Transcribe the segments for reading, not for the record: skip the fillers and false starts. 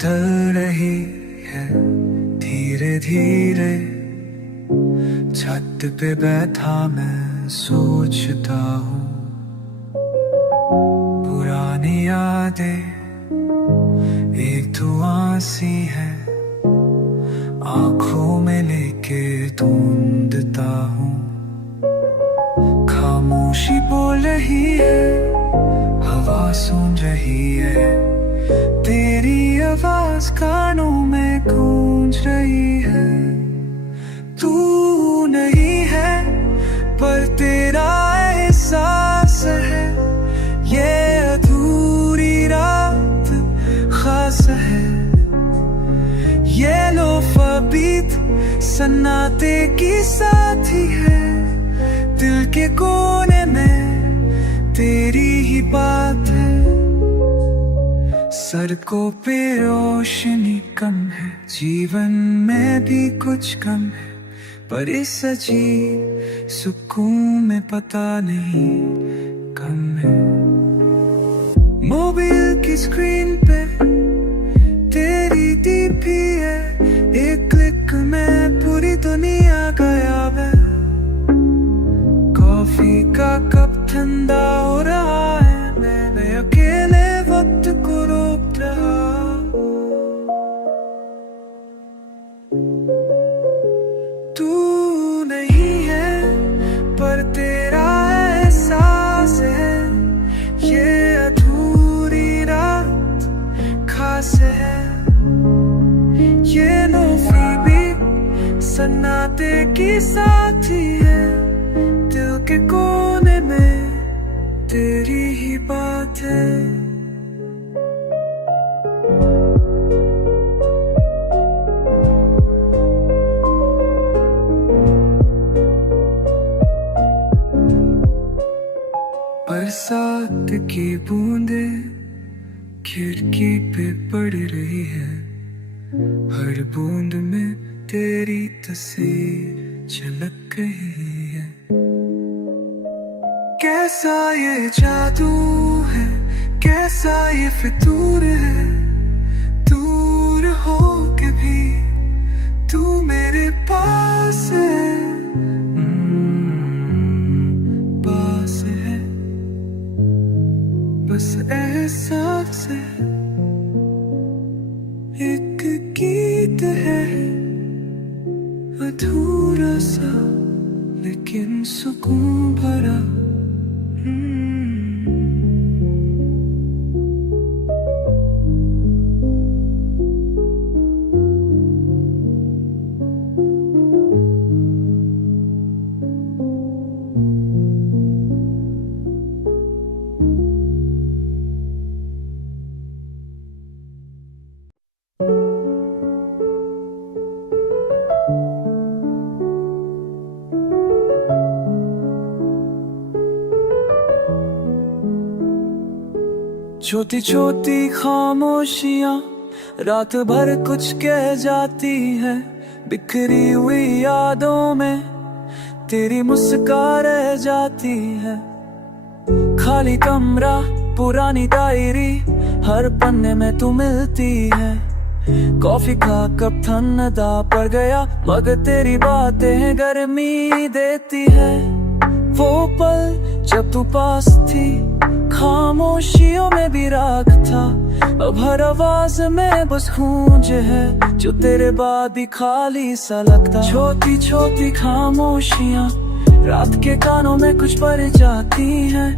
ढल रही है धीरे धीरे। छत पे बैठा मैं सोचता हूँ, पुरानी यादें एक धुआं सी है, आंखों में लेके ढूंढता हूँ। खामोशी बोल रही है, हवा सुन रही है, तेरी आवाज कानों में गूंज रही है। तू नहीं है पर तेरा एहसास है, ये अधूरी रात खास है। ये लोफा बीत सन्नाटे की साथी है, दिल के कोने में तेरी ही बात है। सड़कों पे रोशनी कम है, जीवन में भी कुछ कम है, पर इस अजीब सुकून में पता नहीं कम है। मोबाइल की स्क्रीन पे तेरी डीपी है, एक क्लिक में पूरी दुनिया गायब है। कॉफी का कप ठंडा हो रहा है, मैं अकेले वक्त को रोक रहा हूँ। तू नहीं है पर तेरा एहसास है, ये अधूरी रात खास है। ये लोफी भी सन्नाटे की साथी है, दिल के कोने में तेरी ही बात है। बरसात की बूंदे खिड़की पे पड़ रही है, हर बूंद में तेरी तस्वीर झलक रही है। कैसा ये जादू है, कैसा ये फितूर है, दूर हो के भी तू मेरे पास है, पास है। बस एहसास है, एक गीत है अधूरा सा लेकिन सुकून भरा। छोटी छोटी खामोशियां रात भर कुछ कह जाती है, बिखरी हुई यादों में तेरी मुस्कान रह जाती है। खाली कमरा पुरानी डायरी, हर पन्ने में तू मिलती है। कॉफी का कप ठंडा पड़ गया, मगर तेरी बातें गर्मी देती है। वो पल जब तू पास थी, खामोशियों में भी राग था, अब हर आवाज में बस गूंज है, जो तेरे बाद भी खाली सा लगता। छोटी छोटी खामोशियां रात के कानों में कुछ पड़ जाती हैं,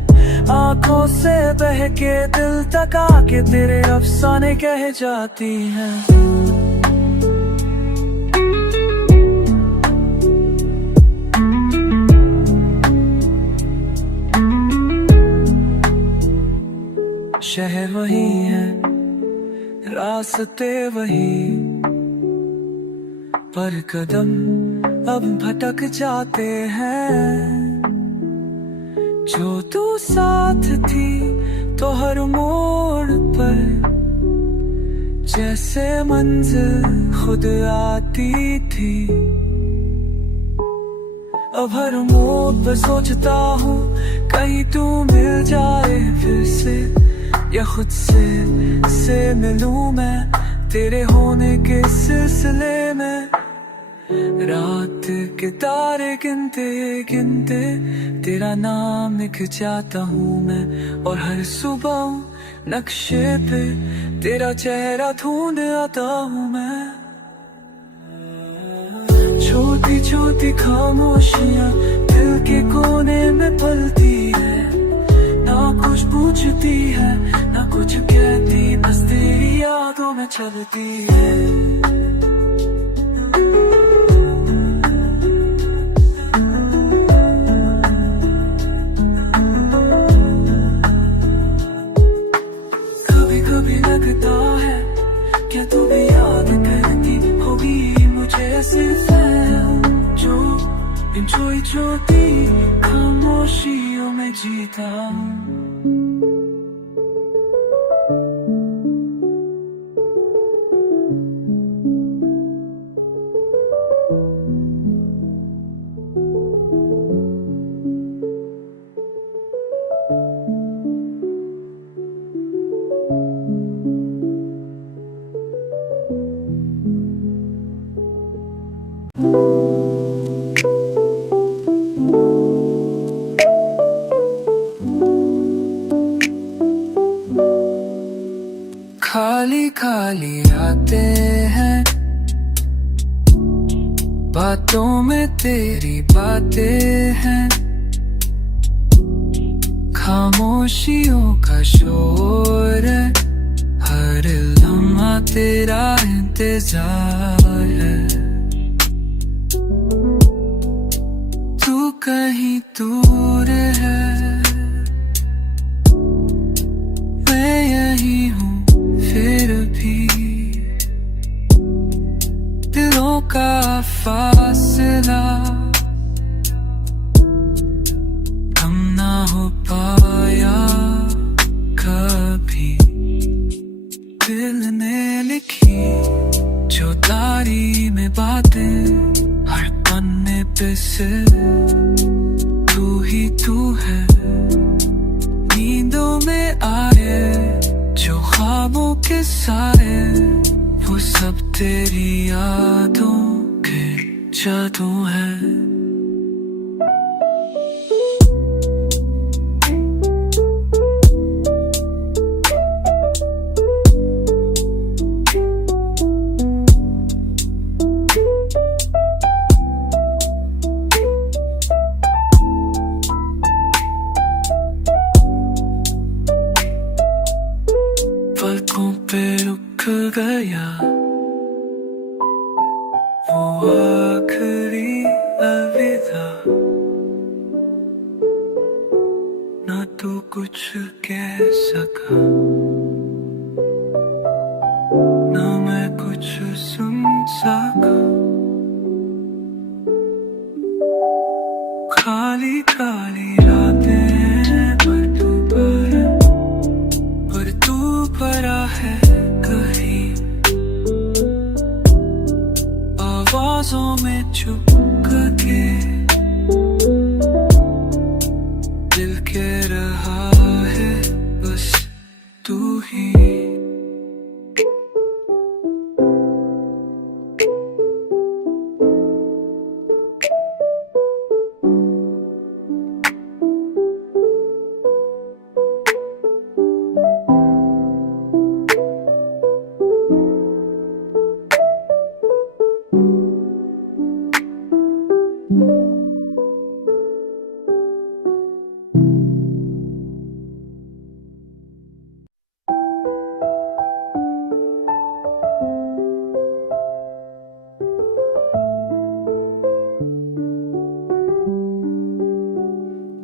आंखों से बह के दिल तक आके तेरे अफसाने कह जाती हैं। शहर वही है, रास्ते वही, पर कदम अब भटक जाते हैं। जो तू साथ थी तो हर मोड़ पर जैसे मंजिल खुद आती थी। अब हर मोड़ पर सोचता हूँ कहीं तू मिल जाए फिर से, या खुद से मिलूं मैं तेरे होने के सिलसिले में रात के तारे गिनते गिनते तेरा नाम लिख जाता हूँ मैं। और हर सुबह नक्शे पे तेरा चेहरा ढूंढ आता हूँ मैं। छोटी छोटी खामोशियाँ दिल के कोने में पलती है, ना कुछ पूछती है ना कुछ कहती, बस तेरी यादों में चलती है। कभी कभी लगता है क्या तू भी याद करती होगी मुझे, सिर्फ जो इन छोटी छोटी खामोशियों में जीता हूँ। खाली खाली आते हैं बातों में तेरी बातें हैं, खामोशियों का शोर है, हर लम्हा तेरा इंतजार है। तू कहीं दूर है, मैं यही हूँ फिर भी, दिलों का फासला कम ना हो पाया कभी। दिल ने लिखी जो तारी में बातें, हर पन्ने पे से तू ही तू है। नींदों में आए जो ख्वाबों के सारे, वो सब तेरी यादों के जादू है। पलकों पे रुक गया वो आखिरी अलविदा, ना तू कुछ कह सका ना मैं कुछ सुन सका। खाली खाली रातें हैं पर तू परा है कहीं, आवाजों में चुप के दिल कह रहा है बस तू ही।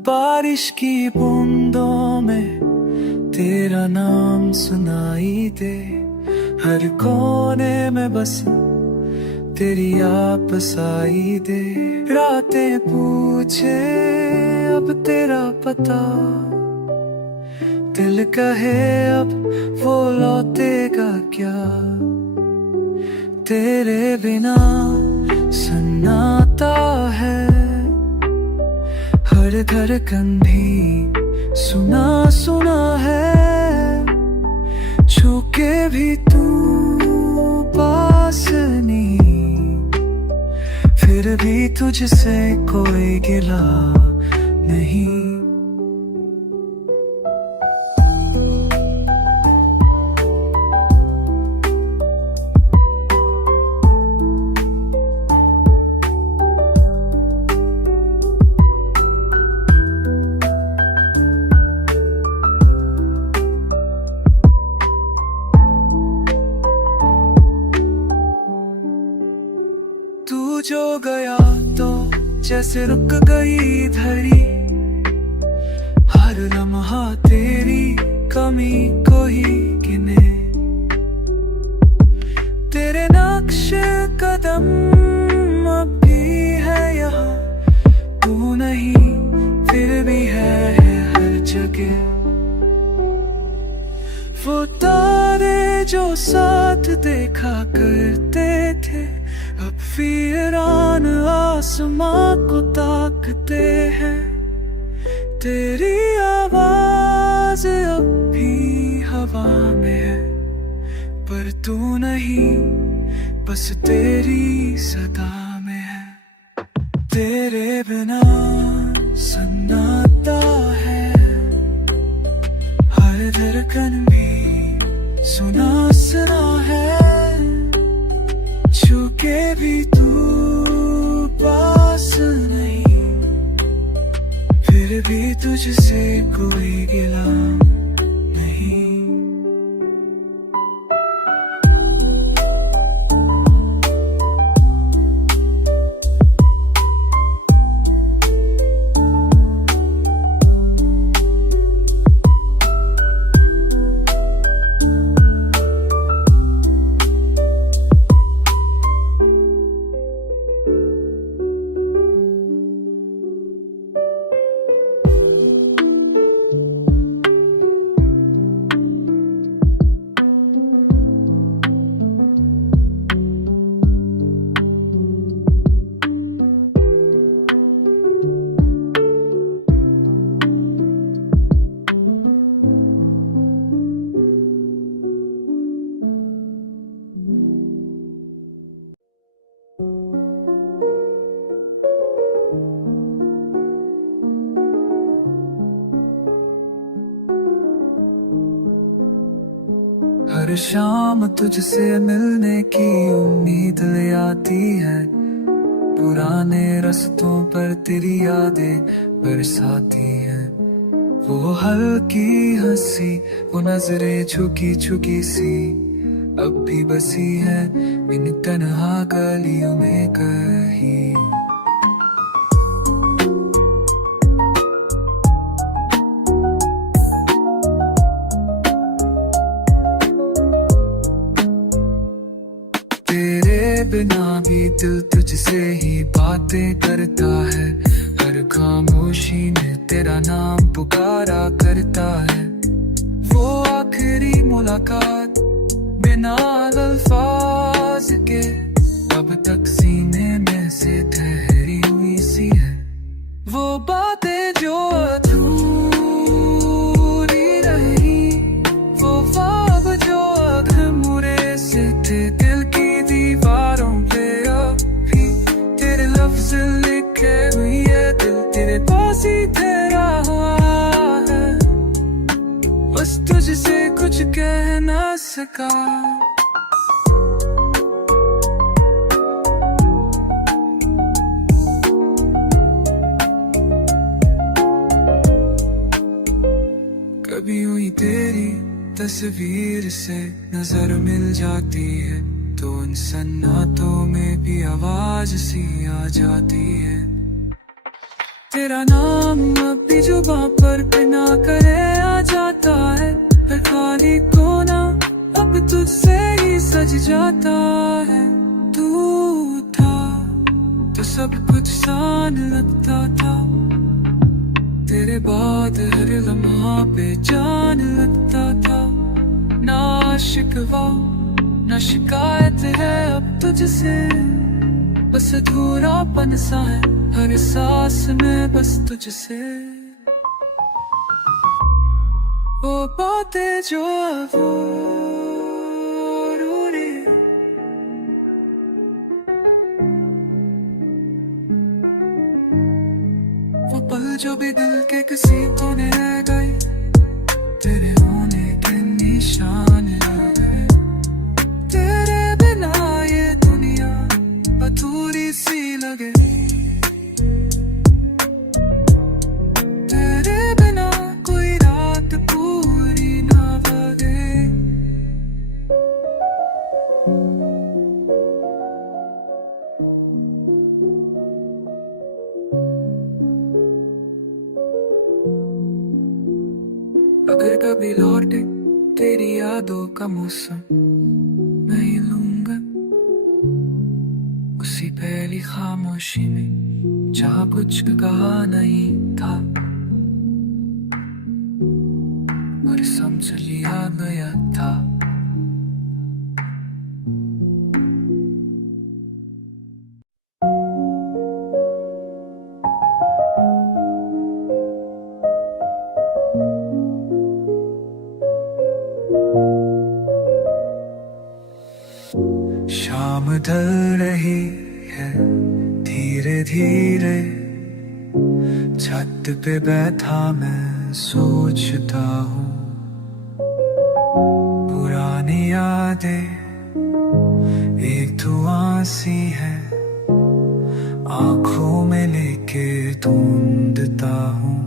बारिश की बूंदों में तेरा नाम सुनाई दे, हर कोने में बस तेरी आपस आई दे। रातें पूछे अब तेरा पता, दिल कहे अब वो लौटेगा क्या। तेरे बिना सन्नाटा है, हर धड़कन भी सुना सुना है। छू के भी तू भी तुझसे कोई गिला नहीं। तू जो गया तो जैसे रुक गई धरी, हर लम्हा तेरी कमी को ही गिने। तेरे नक्श कदम अब भी है यहाँ, तू नहीं फिर भी है हर जगह। वो तारे जो साथ देखा करते थे, अब वीरान आसमां को ताकते हैं। तेरी आवाज अब भी हवा में है, पर तू नहीं, बस तेरी सदा में है। तेरे बिना सन्नाटा है, हर धड़कन भी सुना सुना है। छूके भी तू पास नहीं, फिर भी तुझसे कोई गिला नहीं। हर शाम तुझसे मिलने की उम्मीद ले आती है, पुराने रास्तों पर तेरी यादें बरसाती है। वो हल्की हंसी, वो नजरें झुकी झुकी सी, अब भी बसी है इन तन्हा गलियों में कहीं। बिना भी दिल तुझसे ही बातें करता है, हर खामोशी में तेरा नाम पुकारा करता है। वो आखिरी मुलाकात बिना अल्फाज के अब तक सीने में से ठहरी हुई सी है। वो बातें जो अधूरी रही, वो ख्वाब जो अधूरे से थे दिल की दीवारों पे, अभी तेरे लफ्ज लिखे हुए है, दिल तेरे पास ही तेरा हुआ है। बस तुझसे कुछ कह ना सका। कभी हुई तेरी तस्वीर से नजर मिल जाती है, तो उन सन्नाटों में भी आवाज सी आ जाती है। तेरा नाम अब भी जुबां पर बिना करे आ जाता है, हर खाली कोना अब तुझसे ही सज जाता है। तू था तो सब कुछ सान लगता था, तेरे बाद हर लम्हा बेजान लगता था। ना शिकवा ना शिकायत है अब तुझसे, बस अधूरापन सा है हर सांस में बस तुझसे। वो बातें जो अधूरी पल जो भी दिल के किसी कोने रह गए, तेरे होने के निशान रह गए। तेरे बिना ये दुनिया अधूरी सी लगे, तेरे बिना कोई रात पूरी ना लगे। अगर कभी लौटे तेरी यादों का मौसम, मैं ही लूंगा उसी पहली खामोशी में जहाँ कुछ कहा नहीं था, और समझ लिया गया था। शाम ढल रही है धीरे धीरे, छत पे बैठा मैं सोचता हूँ, पुरानी यादें एक धुआं सी है, आंखों में लेके ढूंढता हूँ।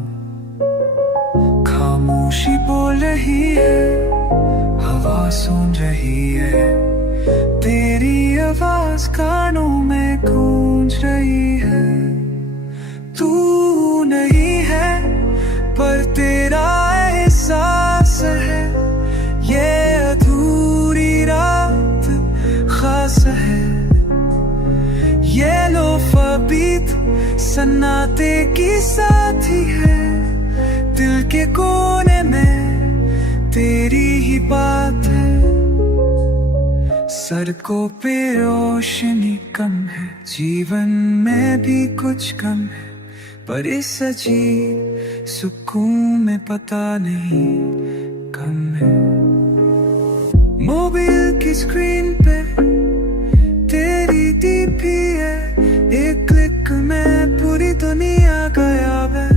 खामोशी बोल रही है, हवा सुन रही है, तेरी आवाज कानों में गूंज रही है। तू नहीं है पर तेरा एहसास है, ये अधूरी रात खास है। ये लोफा बीत सन्नाटे की साथी है, दिल के कोने में तेरी ही बात है। सड़कों पे रोशनी कम है, जीवन में भी कुछ कम है, पर इस अजीब सुकून में पता नहीं कम है। मोबाइल की स्क्रीन पे तेरी डीपी है, एक क्लिक में पूरी दुनिया गायब है।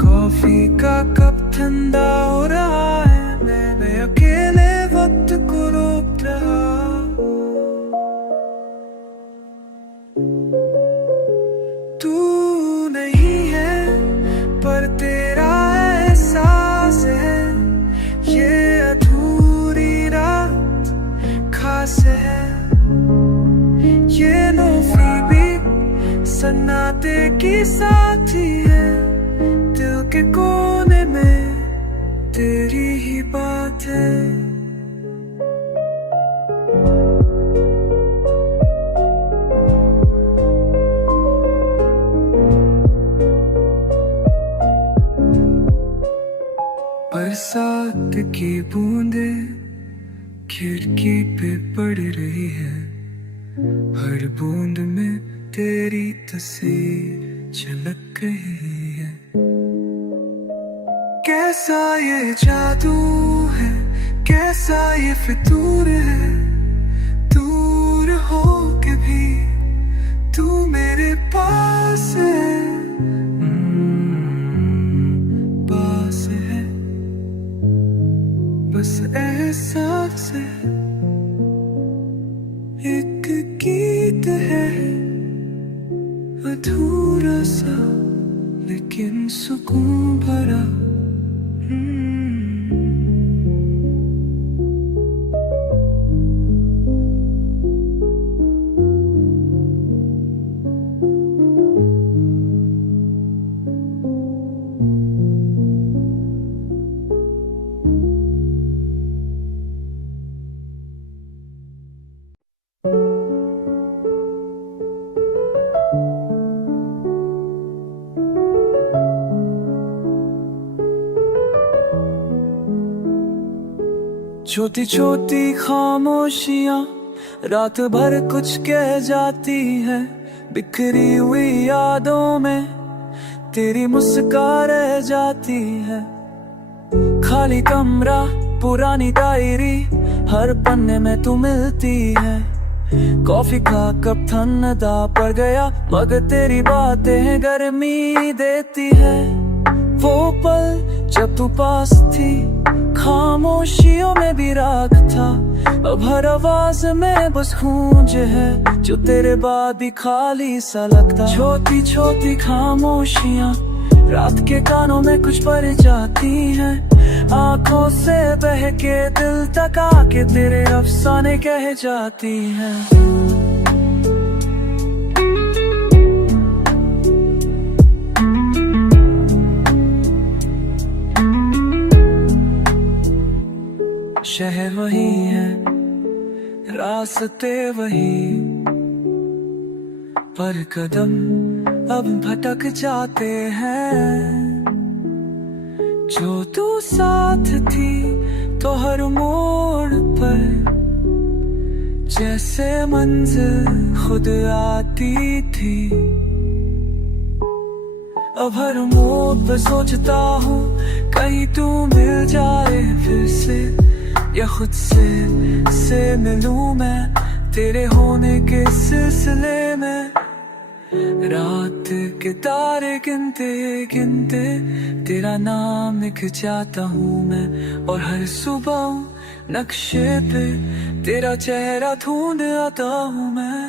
कॉफी का कप ठंडा हो रहा है, मैं अकेले वक्त को रोक रहा हूँ। तू नहीं है पर तेरा एहसास है, ये अधूरी रात खास है। ये लोफी भी सन्नाटे की साथी है, दिल के कोने में तेरी ही बात है। बरसात की बूंदे खिड़की पे पड़ रही है, हर बूंद में तेरी तस्वीर झलक रही है। कैसा ये जादू है, कैसा ये फितूर है, दूर हो के भी तू मेरे पास है, पास है। बस एहसास है, एक गीत है अधूरा सा लेकिन सुकून भरा। छोटी छोटी खामोशियाँ रात भर कुछ कह जाती है, बिखरी हुई यादों में तेरी मुस्कान रह जाती है। खाली कमरा पुरानी डायरी, हर पन्ने में तू मिलती है। कॉफी का कप ठंडा पड़ गया, मगर तेरी बातें गर्मी देती है। वो पल जब तू पास थी, खामोशियों में भी राग था। अब हर आवाज में बस गूंज है, जो तेरे बाद भी खाली सा लगता। छोटी छोटी खामोशियां रात के कानों में कुछ पड़ जाती हैं, आंखों से बह के दिल तक आके तेरे अफसाने कह जाती हैं। शहर वही है, रास्ते वही, पर कदम अब भटक जाते हैं। जो तू साथ थी तो हर मोड़ पर जैसे मंजिल खुद आती थी। अब हर मोड़ पर सोचता हूँ कहीं तू मिल जाए फिर से, या खुद से मिलूं मैं तेरे होने के सिलसिले में। रात के तारे गिनते गिनते तेरा नाम लिख जाता हूँ मैं, और हर सुबह नक्शे पे तेरा चेहरा ढूंढ आता हूँ मैं।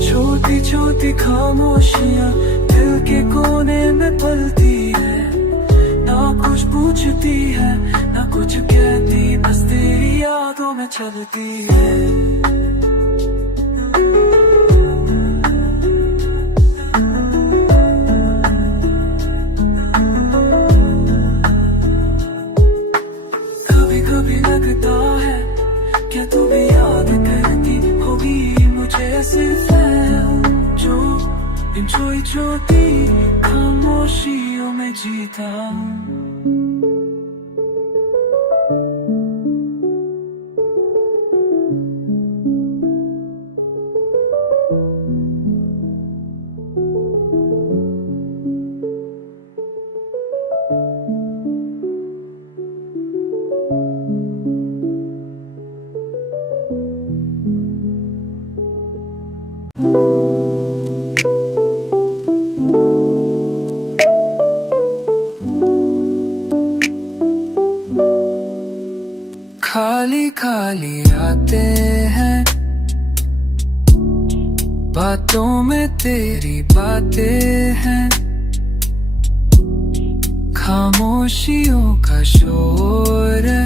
छोटी छोटी खामोशियाँ दिल के कोने में पलती है, ना कुछ पूछती है ना कुछ कहती, बस तेरी यादों में चलती है। कभी कभी लगता है क्या तू भी याद करती होगी मुझे, सिर्फ जो इन छोटी छोटी खामोशियों में जीता हूँ। खाली खाली आते हैं, बातों में तेरी बातें हैं। खामोशियों का शोर है,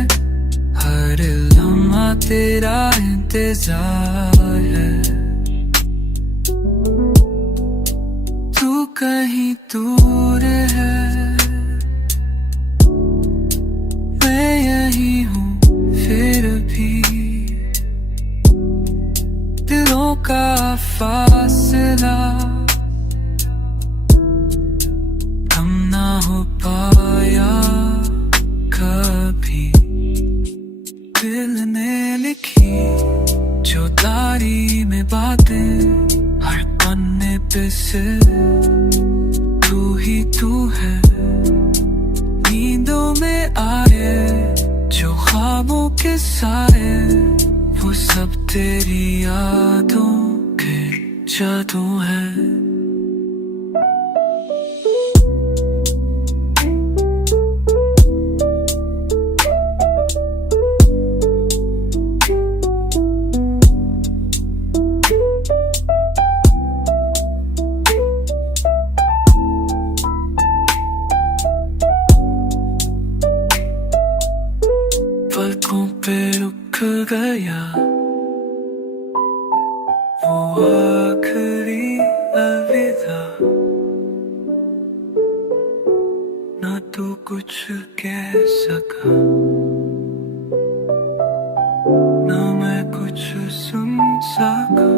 हर लम्हा तेरा इंतजार है। तू कहीं दूर है, मैं यही हूँ फिर भी। दिलों का फासला कम ना हो पाया कभी। दिल ने लिखी जो डायरी में बातें, हर पन्ने पे से तू ही तू है। नींदों में आए जो ख्वाबों के सारे, वो सब तेरी यादों के जादू है। पलकों पे रुक गया वो आखिरी अलविदा, ना तो कुछ कह सका ना मैं कुछ सुन सका।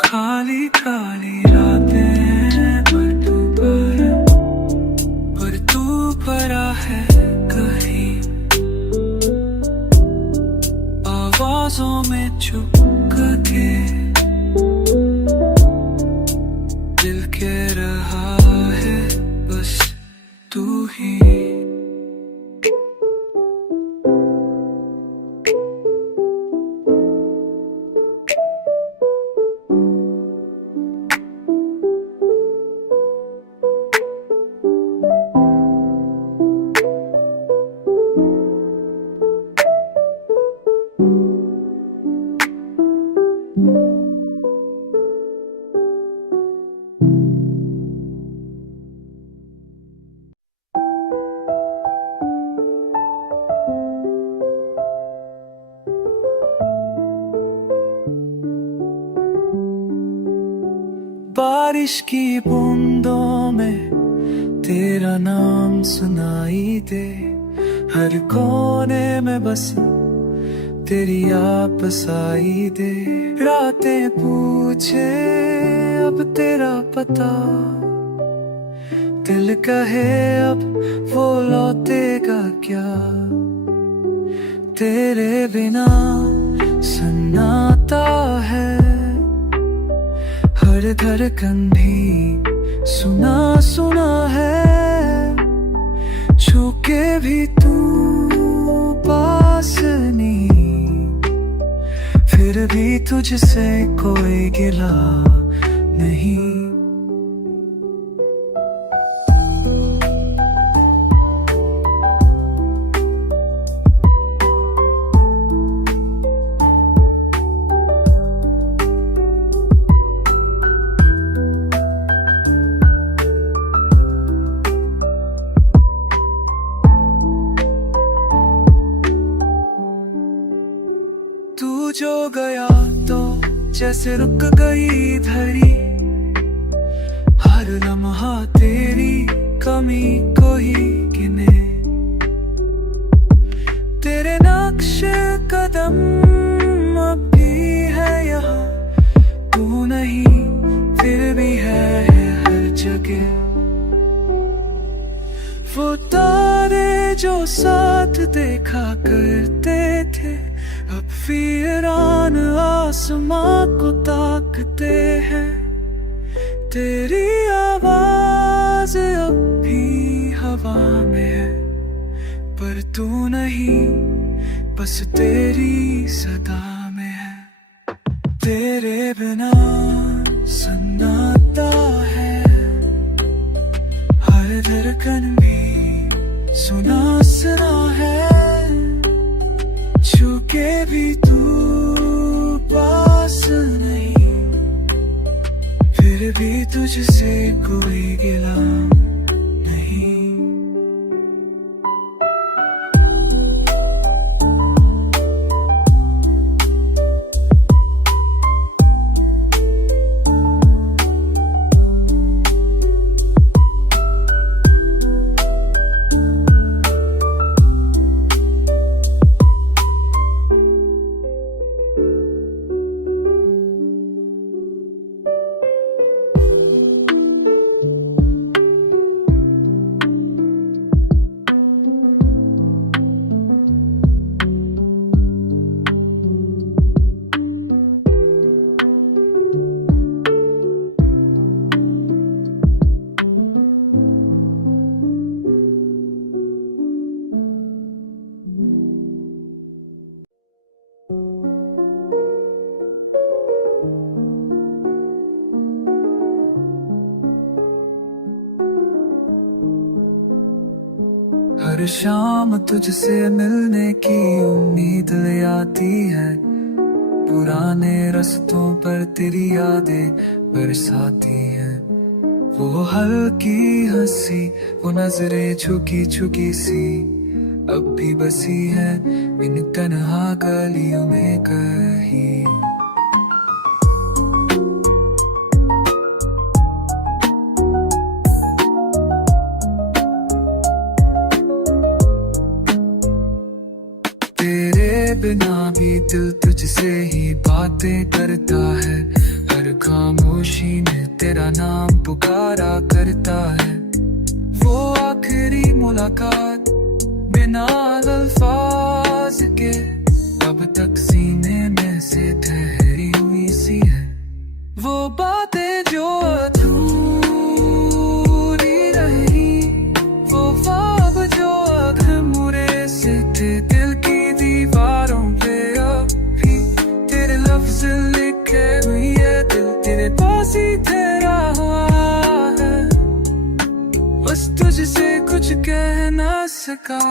खाली खाली रातें हैं, पर तू परा है कहीं। आवाजों में चुप के दिल के रहा है बस तू ही। बारिश की बूंदों में तेरा नाम सुनाई दे, हर कोने में बस तेरी आपस आई दे। रातें पूछे अब तेरा पता, दिल कहे अब वो लौटेगा क्या। तेरे बिना सन्नाटा है, हर धड़कन भी सुना सुना है। छू के भी तू पास नहीं, फिर भी तुझसे कोई गिला नहीं। तू जो गया तो जैसे रुक गई धरी, हर लम्हा तेरी कमी को ही गिने। तेरे नक्श कदम अब भी है यहाँ, तू नहीं फिर भी है हर जगह। वो तारे जो साथ देखा करते थे, अब वीरान आसमां को ताकते हैं। तेरी आवाज अब भी हवा में है, पर तू नहीं बस तेरी सदा में है। तेरे बिना सन्नाटा है, हर धड़कन भी सुना सुना है। छू के भी तू पास नहीं, फिर भी तुझसे कोई गिला नहीं। हर शाम तुझसे मिलने की उम्मीद ले आती है, पुराने रास्तों पर तेरी यादें बरसाती है। वो हल्की हंसी, वो नजरें झुकी झुकी सी, अब भी बसी है इन तन्हा गलियों में कहीं। बिना भी दिल तुझसे ही बातें करता है, हर खामोशी में तेरा नाम पुकारा करता है। वो आखिरी मुलाकात बिना अल्फाज के अब तक सीने में से ठहरी हुई सी है। वो बातें जो अधूरी रही, वो ख्वाब जो अधूरे से थे दिल की दीवारों पे, अभी तेरे लफ्ज लिखे हुए है, दिल तेरे पास ही तेरा हुआ है। बस तुझसे कुछ कह ना सका।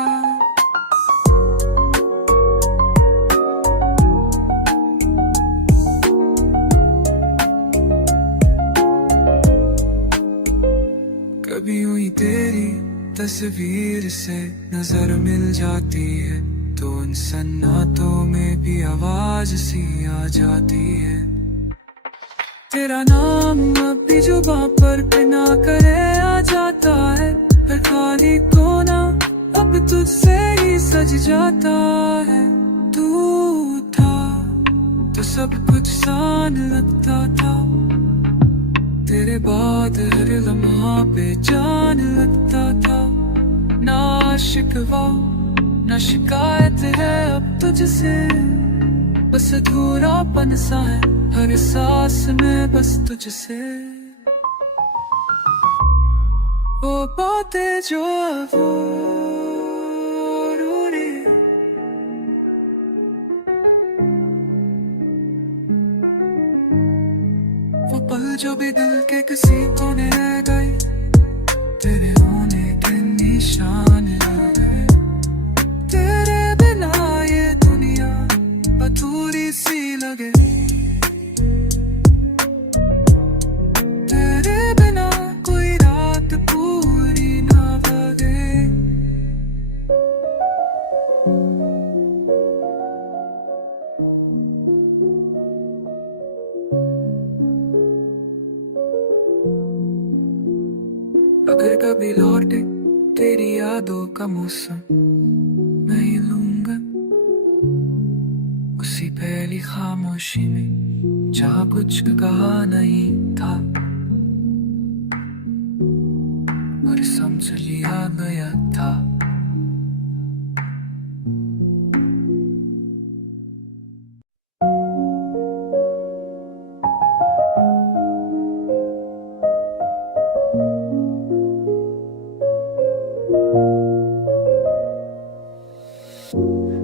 कभी हुई तेरी तस्वीर से नजर मिल जाती है, तो उन सन्नाटों में भी आवाज सी आ जाती है। तेरा नाम अब भी जुबां पर बिना करे आ जाता है, पर खाली कोना अब तुझसे ही सज जाता है। तू था तो सब कुछ सान लगता था, तेरे बाद हर लम्हा बेजान लगता था। ना शिकवा ना शिकायत है अब तुझसे, बस अधूरापन सा है हर सांस में बस तुझसे। वो बातें जो अधूरी, वो पल जो भी दिल के किसी कोने रह गए, तेरे होने के निशान रह गए। तेरे बिना ये दुनिया अधूरी सी लगे, तेरे बिना कोई रात पूरी ना लगे। अगर कभी लौटे तेरी यादों का मौसम, मैं ही लूंगा उसी पहली खामोशी में जहाँ कुछ कहा नहीं था, और समझ लिया गया था।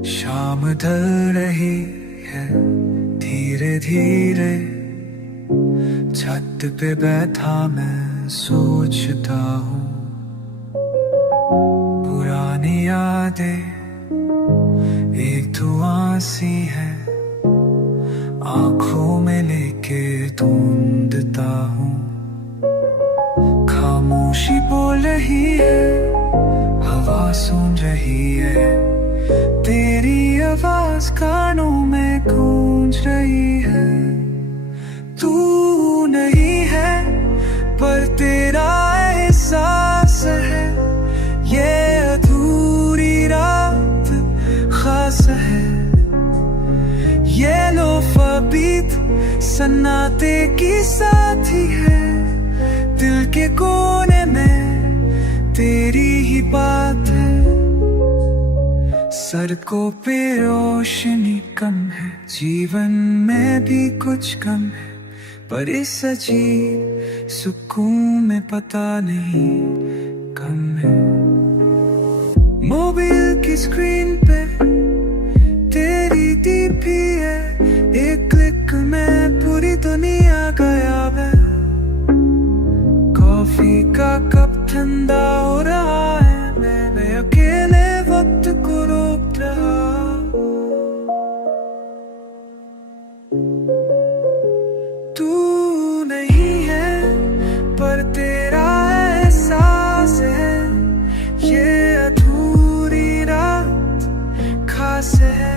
शाम ढल रही है धीरे धीरे, छत पे बैठा मैं सोचता हूँ पुरानी यादें एक धुआं सी है, आंखों में लेके ढूंढता हूँ। खामोशी बोल रही है, हवा सुन रही है, तेरी आवाज कानों में गूंज रही है। तू नहीं है पर तेरा एहसास है, ये अधूरी रात खास है। ये लोफा बीत सन्नाटे की साथी है, दिल के कोने में तेरी ही बात है। सड़कों पे रोशनी कम है, जीवन में भी कुछ कम है, पर इस अजीब सुकून में पता नहीं कम है। मोबाइल की स्क्रीन पे तेरी डीपी है, एक क्लिक में पूरी दुनिया गायब है। कॉफी का कप ठंडा हो रहा है, मैं अकेले वक्त को रोक रहा हूँ। तू नहीं है पर तेरा एहसास है, ये अधूरी रात खास है।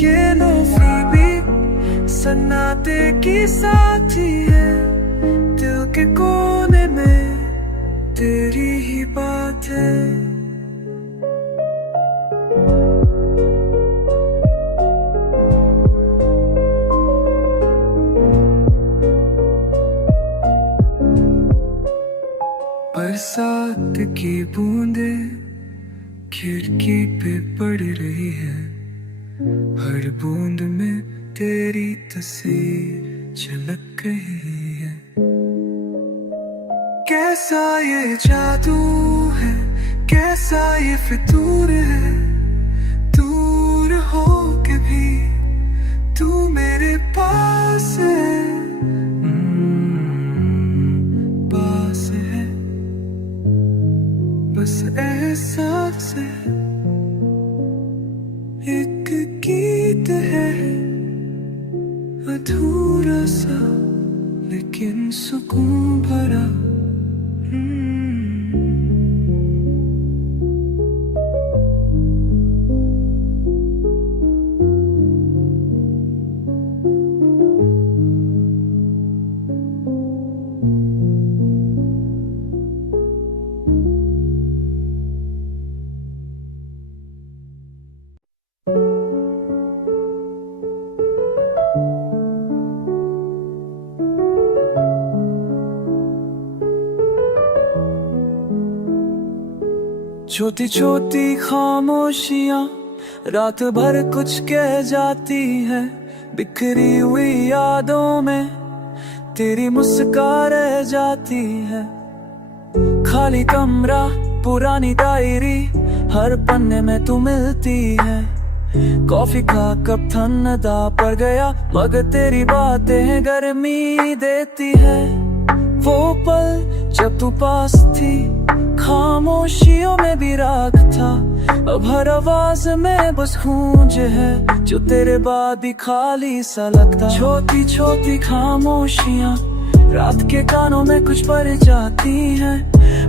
ये लोफी भी सन्नाटे की साथी है, दिल के कोने में तेरी ही बात है। बरसात की बूंदे खिड़की पे पड़ रही है, हर बूंद में तेरी तस्वीर झलक रही है। कैसा ये जादू है, कैसा ये फितूर है, दूर हो के भी तू मेरे पास है, पास है। बस एहसास है, एक गीत है अधूरा सा लेकिन सुकून भरा। छोटी छोटी खामोशियां रात भर कुछ कह जाती है, बिखरी हुई यादों में तेरी मुस्कान रह जाती है। खाली कमरा, पुरानी डायरी, हर पन्ने में तू मिलती है। कॉफी का कप ठंडा पड़ गया, मगर तेरी बातें गर्मी देती है। वो पल जब तू पास थी, खामोशियों में भी राग था। अब हर आवाज में बस गूंज है, जो तेरे बाद भी खाली सा लगता। छोटी छोटी खामोशियां रात के कानों में कुछ पड़ जाती हैं,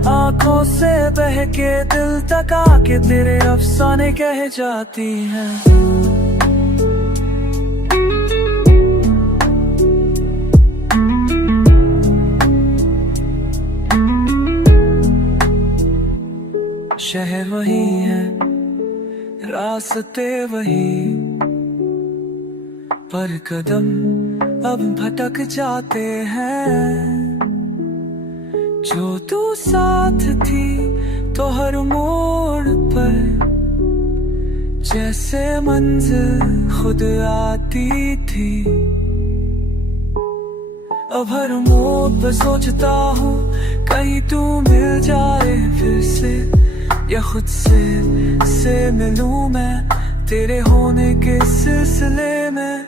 आंखों से बह के दिल तक आके तेरे अफसाने कह जाती हैं। शहर वही है, रास्ते वही, पर कदम अब भटक जाते हैं। जो तू साथ थी तो हर मोड़ पर जैसे मंजिल खुद आती थी। अब हर मोड़ पर सोचता हूँ कहीं तू मिल जाए फिर से, या खुद से मिलूं मैं तेरे होने के सिलसिले में।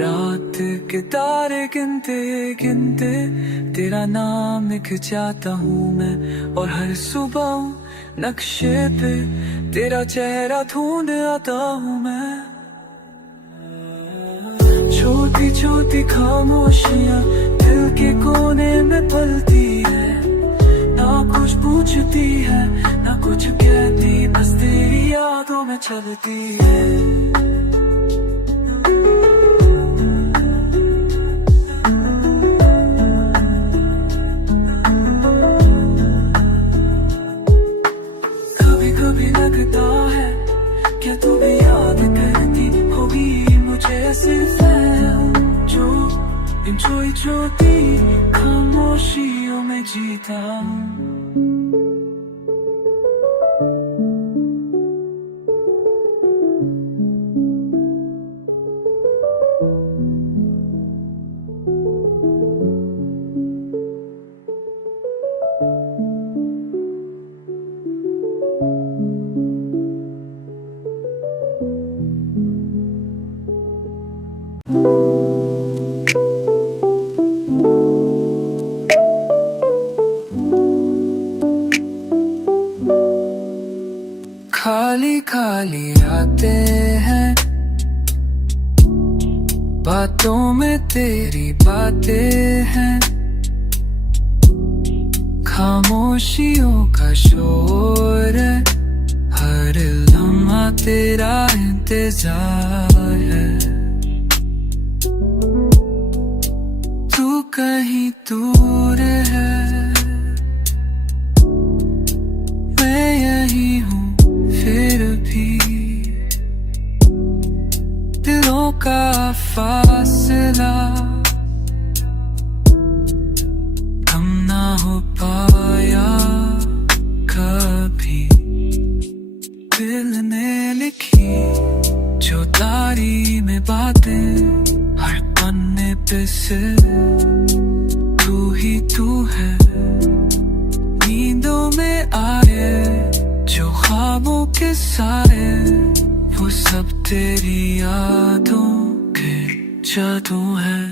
रात के तारे गिनते गिनते तेरा नाम लिख जाता हूँ मैं, और हर सुबह नक्शे पे तेरा चेहरा ढूंढ आता हूँ मैं। छोटी छोटी खामोशियां दिल के कोने में पलती है, ना कुछ पूछती है ना कुछ कहती, बस तेरी यादों में चलती है। कभी कभी लगता है क्या तू भी याद करती होगी मुझे, सिर्फ जो इन छोटी छोटी खामोशियों में जीता हूँ। खाली खाली आते हैं, बातों में तेरी बातें हैं। खामोशियों का शोर है, हर लम्हा तेरा इंतजार है। तू कहीं दूर है, मैं यही हूँ फिर भी। दिलों का फासला कम ना हो पाया कभी। दिल ने लिखी जो डायरी में बातें, हर पन्ने पे से तू ही तू है। नींदों में आए जो ख्वाबों के साए, वो सब तेरी यादों के जादू है।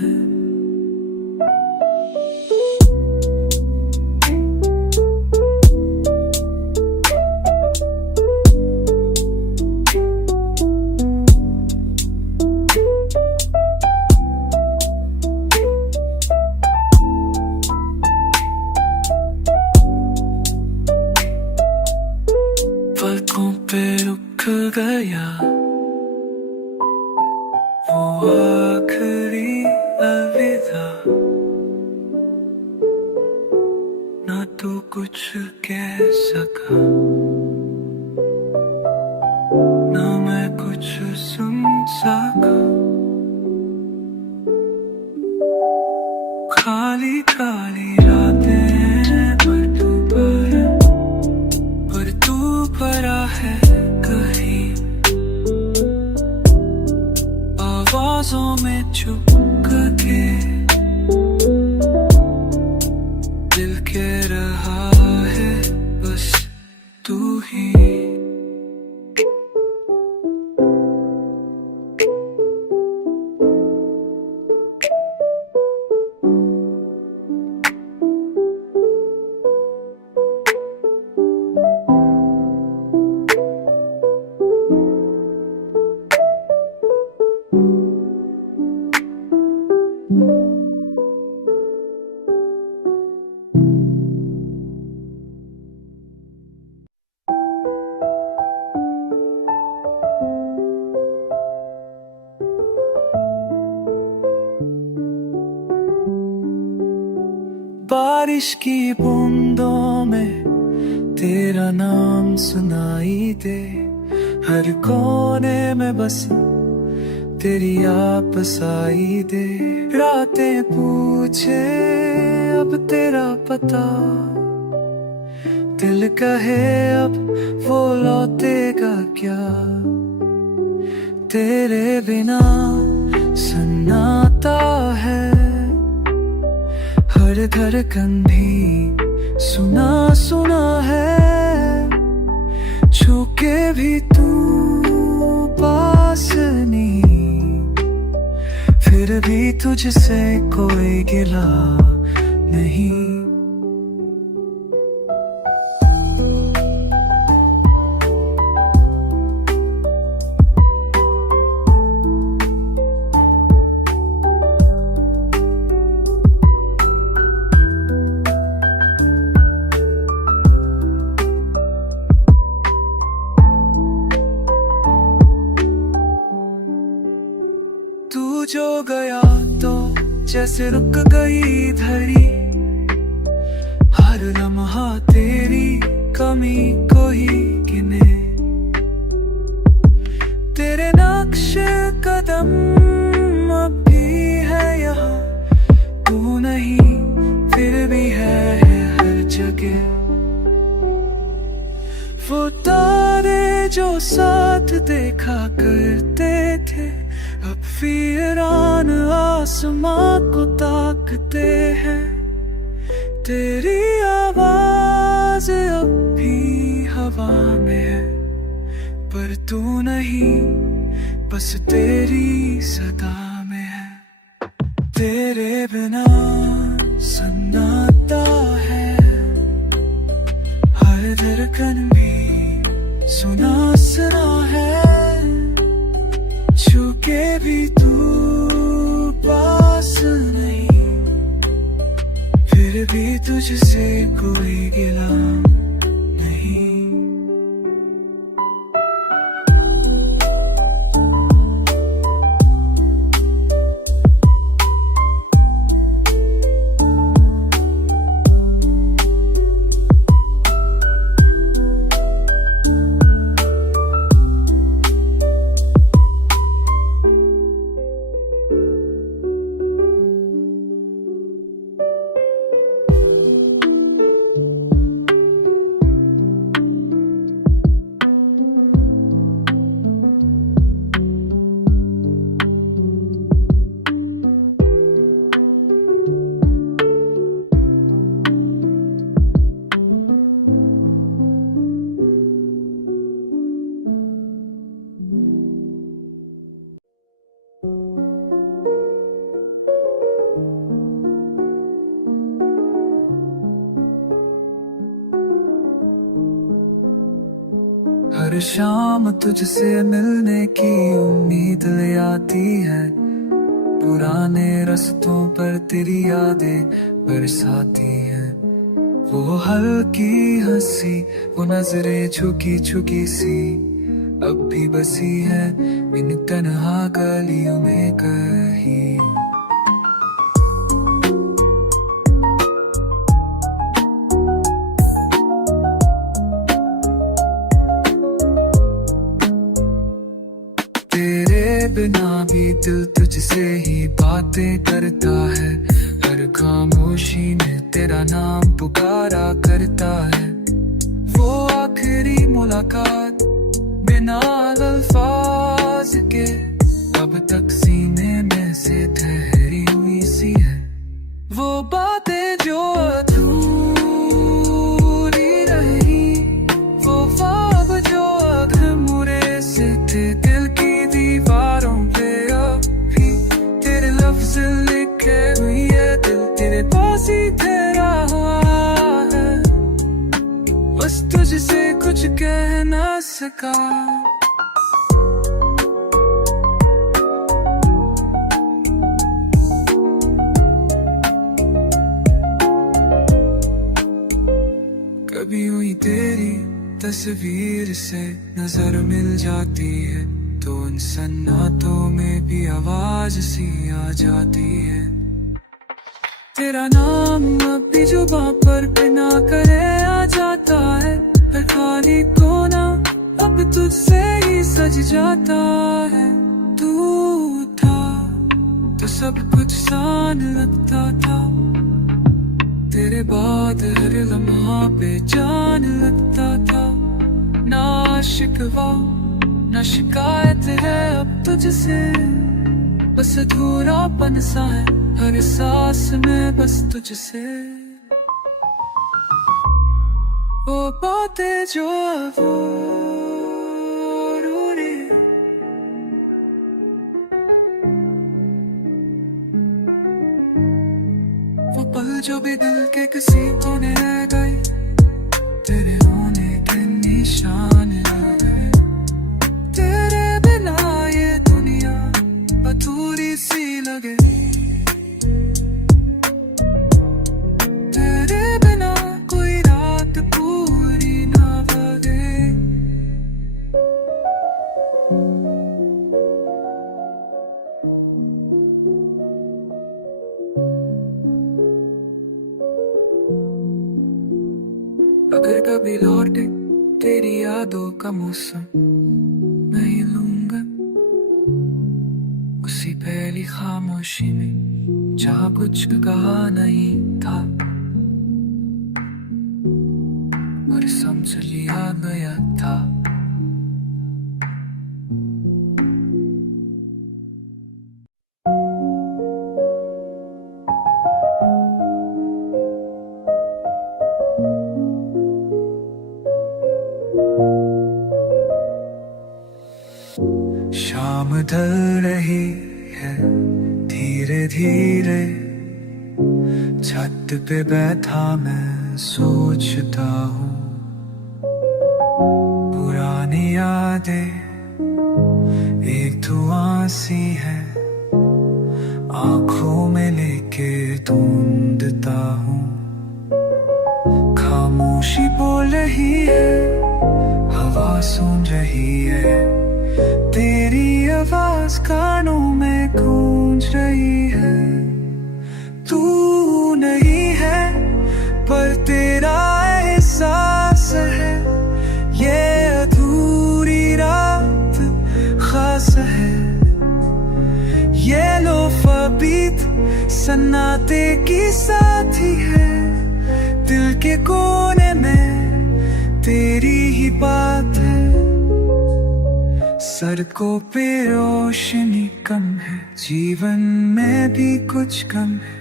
पलकों पे रुक गया वो आखिरी अलविदा, ना तू कुछ कह सका ना मैं कुछ सुन सका। खाली खाली रातें हैं पर तू पर राजों में छुप के दिल के रहा है बस तू ही। बारिश की बूंदों में तेरा नाम सुनाई दे, हर कोने में बस तेरी आपस आई दे। रातें पूछे अब तेरा पता, दिल कहे अब वो लौटेगा क्या। तेरे बिना सन्नाटा है, हर धड़कन भी सुना सुना है। छूके भी तू पास नहीं, फिर भी तुझसे कोई गिला नहीं। तू जो गया तो जैसे रुक गई धरी, हर लम्हा तेरी कमी को ही गिने। तेरे नक्शे कदम अब भी है यहाँ, तू नहीं फिर भी है हर जगह। वो तारे जो साथ देखा करते थे, अब वीरान आसमां को ताकते हैं। तेरी आवाज अब भी हवा में है, पर तू नहीं बस तेरी सदा में है। तेरे बिना सन्नाटा है, हर धड़कन भी सुना सुना है। छूके भी तू पास नहीं, फिर भी तुझसे कोई गिला नहीं। हर शाम तुझसे मिलने की उम्मीद ले आती है, पुराने रास्तों पर तेरी यादें बरसाती हैं। वो हल्की हंसी, वो नजरें झुकी झुकी सी, अब भी बसी है इन तन्हा गलियों में कहीं। बिना भी दिल तुझसे ही बातें करता है, हर खामोशी में तेरा नाम पुकारा करता है। वो आखिरी मुलाकात बिना अल्फाज के अब तक सीने कह ना सका। कभी हुई तेरी तस्वीर से नजर मिल जाती है तो उन सन्नाटों में भी आवाज सी आ जाती है। तेरा नाम अब भी जुबां पर बिना करे आ जाता है। हर खाली कोना अब तुझसे ही सज जाता है। तू था तो सब कुछ सान लगता था। तेरे बाद हर लम्हा बेजान लगता था। ना शिकवा ना शिकायत है अब तुझसे, बस अधूरापन सा है हर सांस में बस तुझसे। वो बातें जो अधूरी, वो पल जो भी दिल के किसी कोने रह गए, तेरे होने के निशान रह गए। तेरे बिना ये दुनिया अधूरी सी लगे। तेरे बिना कोई रात पूरी ना लगे। अगर कभी लौटे तेरी यादों का मौसम, मैं ही लूंगा उसी पहली खामोशी में जहाँ कुछ कहा नहीं था और समझ लिया गया था। शाम ढल रही है धीरे धीरे, छत पे बैठा मैं सोचता हूँ। पुरानी यादें एक धुआं सी है, आंखों में लेके ढूंढता हूँ। खामोशी बोल रही है, हवा सुन रही है, तेरी आवाज कानों में गूंज रही है। तू नहीं है पर तेरा एहसास है, ये अधूरी रात खास है। ये लोफा बीत सन्नाटे की साथी है, दिल के कोने में तेरी ही बात है। सड़कों पे रोशनी कम है, जीवन में भी कुछ कम है,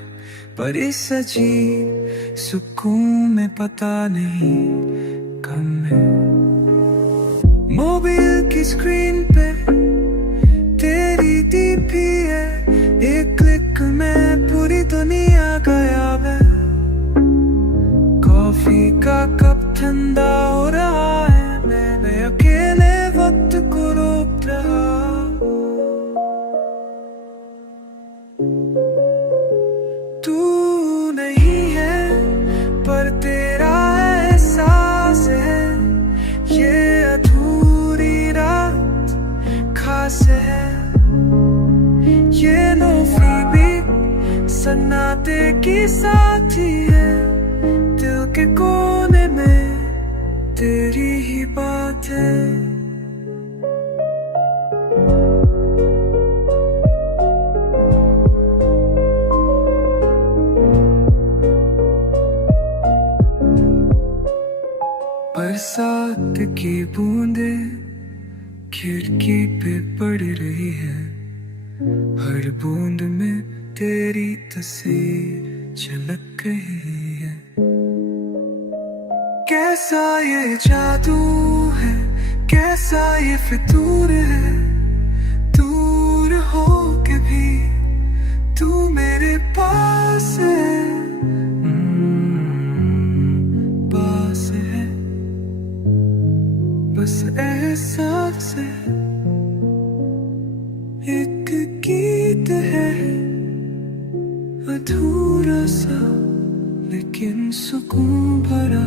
पर इस अजीब सुकून में पता नहीं कम है। मोबाइल की स्क्रीन पे तेरी डीपी है, एक क्लिक में पूरी दुनिया गायब है। कॉफी का कप ठंडा हो रहा है, मैं अकेले वक्त को रोक रहा हूँ। तू नहीं है पर तेरा एहसास है, ये अधूरी रात खास है। ये लोफी भी सन्नाटे की साथी है, दिल के कोने में तेरी ही बात है। बरसात की बूंदे खिड़की पे पड़ रही है, हर बूंद में तेरी तस्वीर झलक रही है। कैसा ये जादू है, कैसा ये फितूर है, दूर हो के भी तू मेरे पास है, पास है। गीत है अधूरा सा लेकिन सुकून भरा।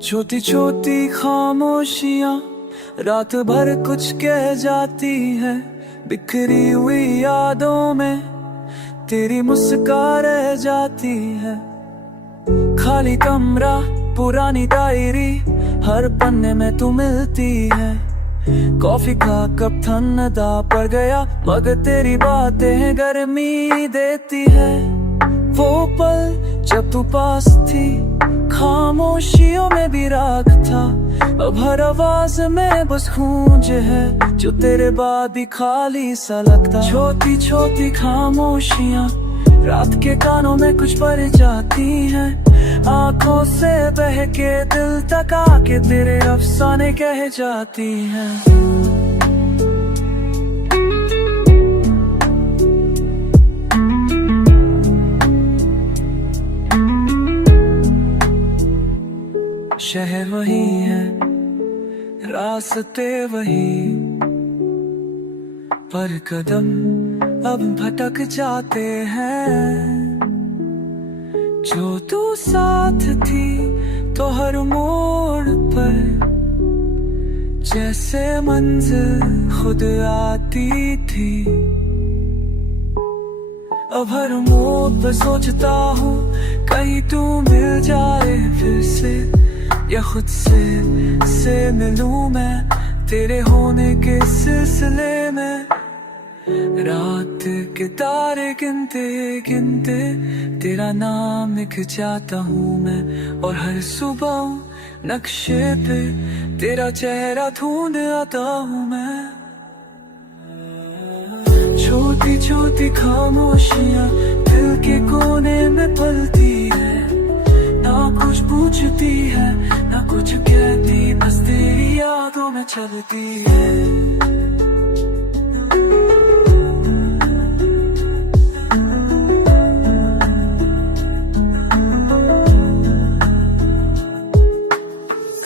छोटी छोटी खामोशियां रात भर कुछ कह जाती है, बिखरी हुई यादों में तेरी मुस्कान रह जाती है। खाली कमरा पुरानी डायरी हर पन्ने में तू मिलती है। कॉफी का कप ठंडा पड़ गया मगर तेरी बातें गर्मी देती है। वो पल जब तू पास थी खामोशियों में भी राग था, अब हर आवाज में बस गूंज है जो तेरे बाद भी खाली सा लगता। छोटी छोटी खामोशियां रात के कानों में कुछ भर जाती हैं, आंखों से बह के दिल तक आके तेरे अफसाने कह जाती हैं। शहर वही है रास्ते वही, पर कदम अब भटक जाते हैं। जो तू साथ थी तो हर मोड़ पर जैसे मंजिल खुद आती थी। अब हर मोड़ पर सोचता हूँ कहीं तू मिल जाए फिर से, या खुद से मिलूं मैं तेरे होने के सिलसिले में। रात के तारे गिनते गिनते तेरा नाम लिख जाता हूँ मैं, और हर सुबह नक्शे पे तेरा चेहरा ढूंढ आता हूँ मैं। छोटी छोटी खामोशियां दिल के कोने में पलती है, ना कुछ पूछती है ना कुछ कहती, बस तेरी यादों में चलती है।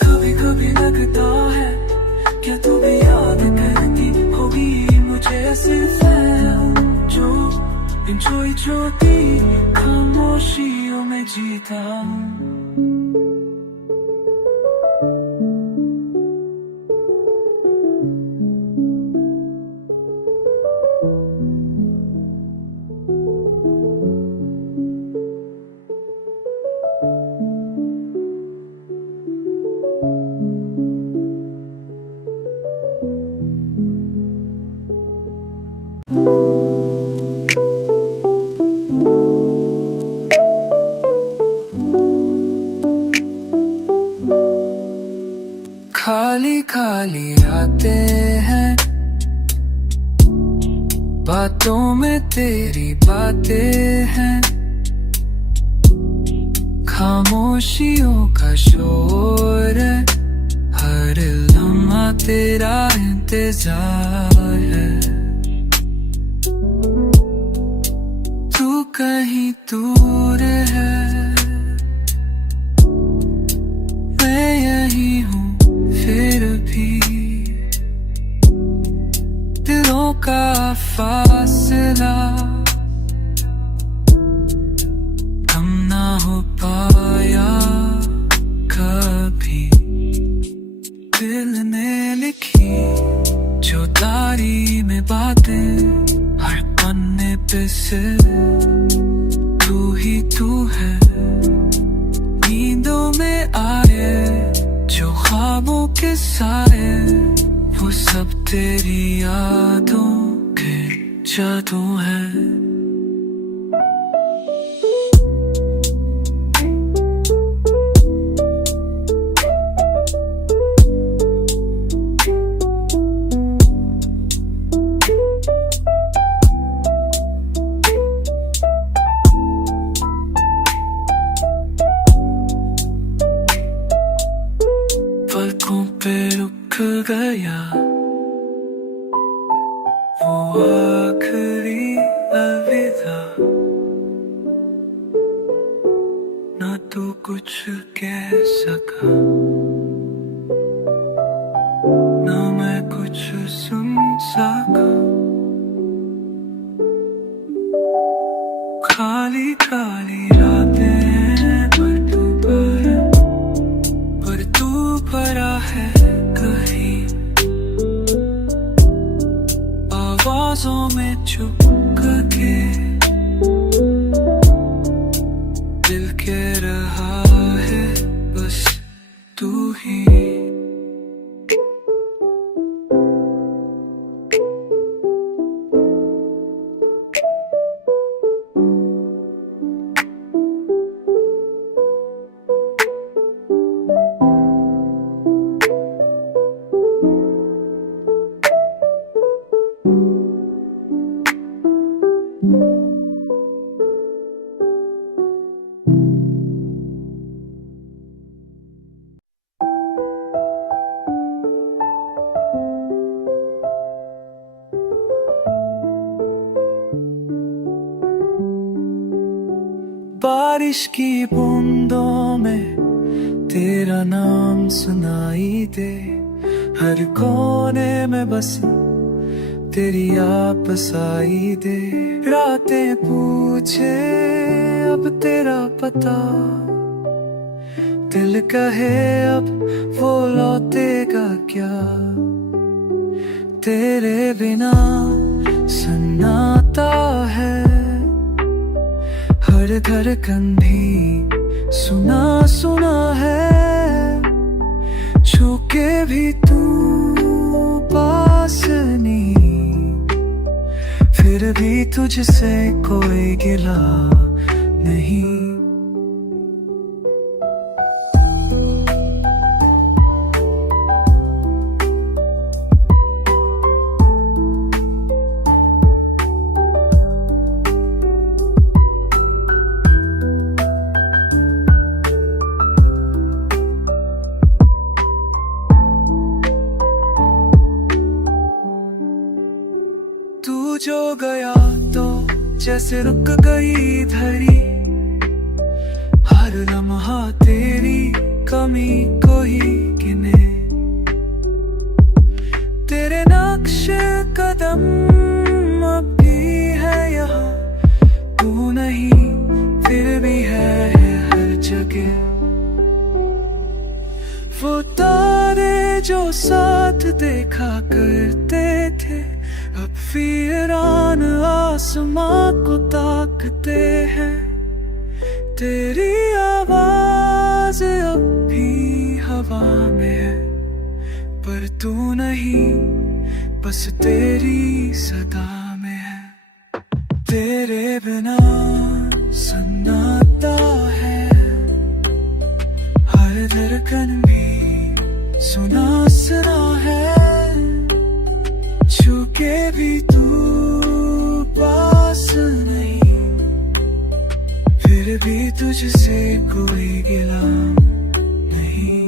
कभी कभी लगता है क्या तू भी याद करती होगी मुझे, सिर्फ जो इन छोटी छोटी खामोशियों में जीता हूँ। खाली खाली आते हैं बातों में तेरी बातें हैं, खामोशियों का शोर है, हर लम्हा तेरा इंतजार है। तू कहीं दूर है मैं यही हूँ फिर भी, दिलों का फासला कम ना हो पाया कभी। दिल ने लिखी जो डायरी में बातें हर पन्ने पे से तू ही तू है। नींदों में आए जो ख्वाबों के साए वो सब तेरी यादों के जादू है। रुक गया वो आखिरी अलविदा, ना तू कुछ कह सका ना मैं कुछ सुन सका। खाली खाली रातें हैं पर तू भरा है कहीं आवाजों में चुप के दिल कह रहा है बस तू ही। बारिश की बूंदों में तेरा नाम सुनाई दे, हर कोने में बस तेरी आपस आई दे। रातें पूछे अब तेरा पता, दिल कहे अब वो लौटेगा क्या। तेरे बिना सन्नाटा है, हर धड़कन भी सुना सुना है। छूके भी तू पास नहीं, फिर भी तुझसे कोई गिला नहीं। तू जो गया तो जैसे रुक गई धरी, हर लम्हा तेरी कमी को ही गिने। तेरे नक्श कदम अब भी है यहाँ, तू नहीं फिर भी है हर जगह। वो तारे जो साथ देखा करते थे, अब वीरान आसमां को ताकते हैं। तेरी आवाज अब भी हवा में है, पर तू नहीं बस तेरी सदा में है। तेरे बिना सन्नाटा है, हर धड़कन भी सुना सुना है। छूके भी तू पास नहीं, फिर भी तुझसे कोई गिला नहीं।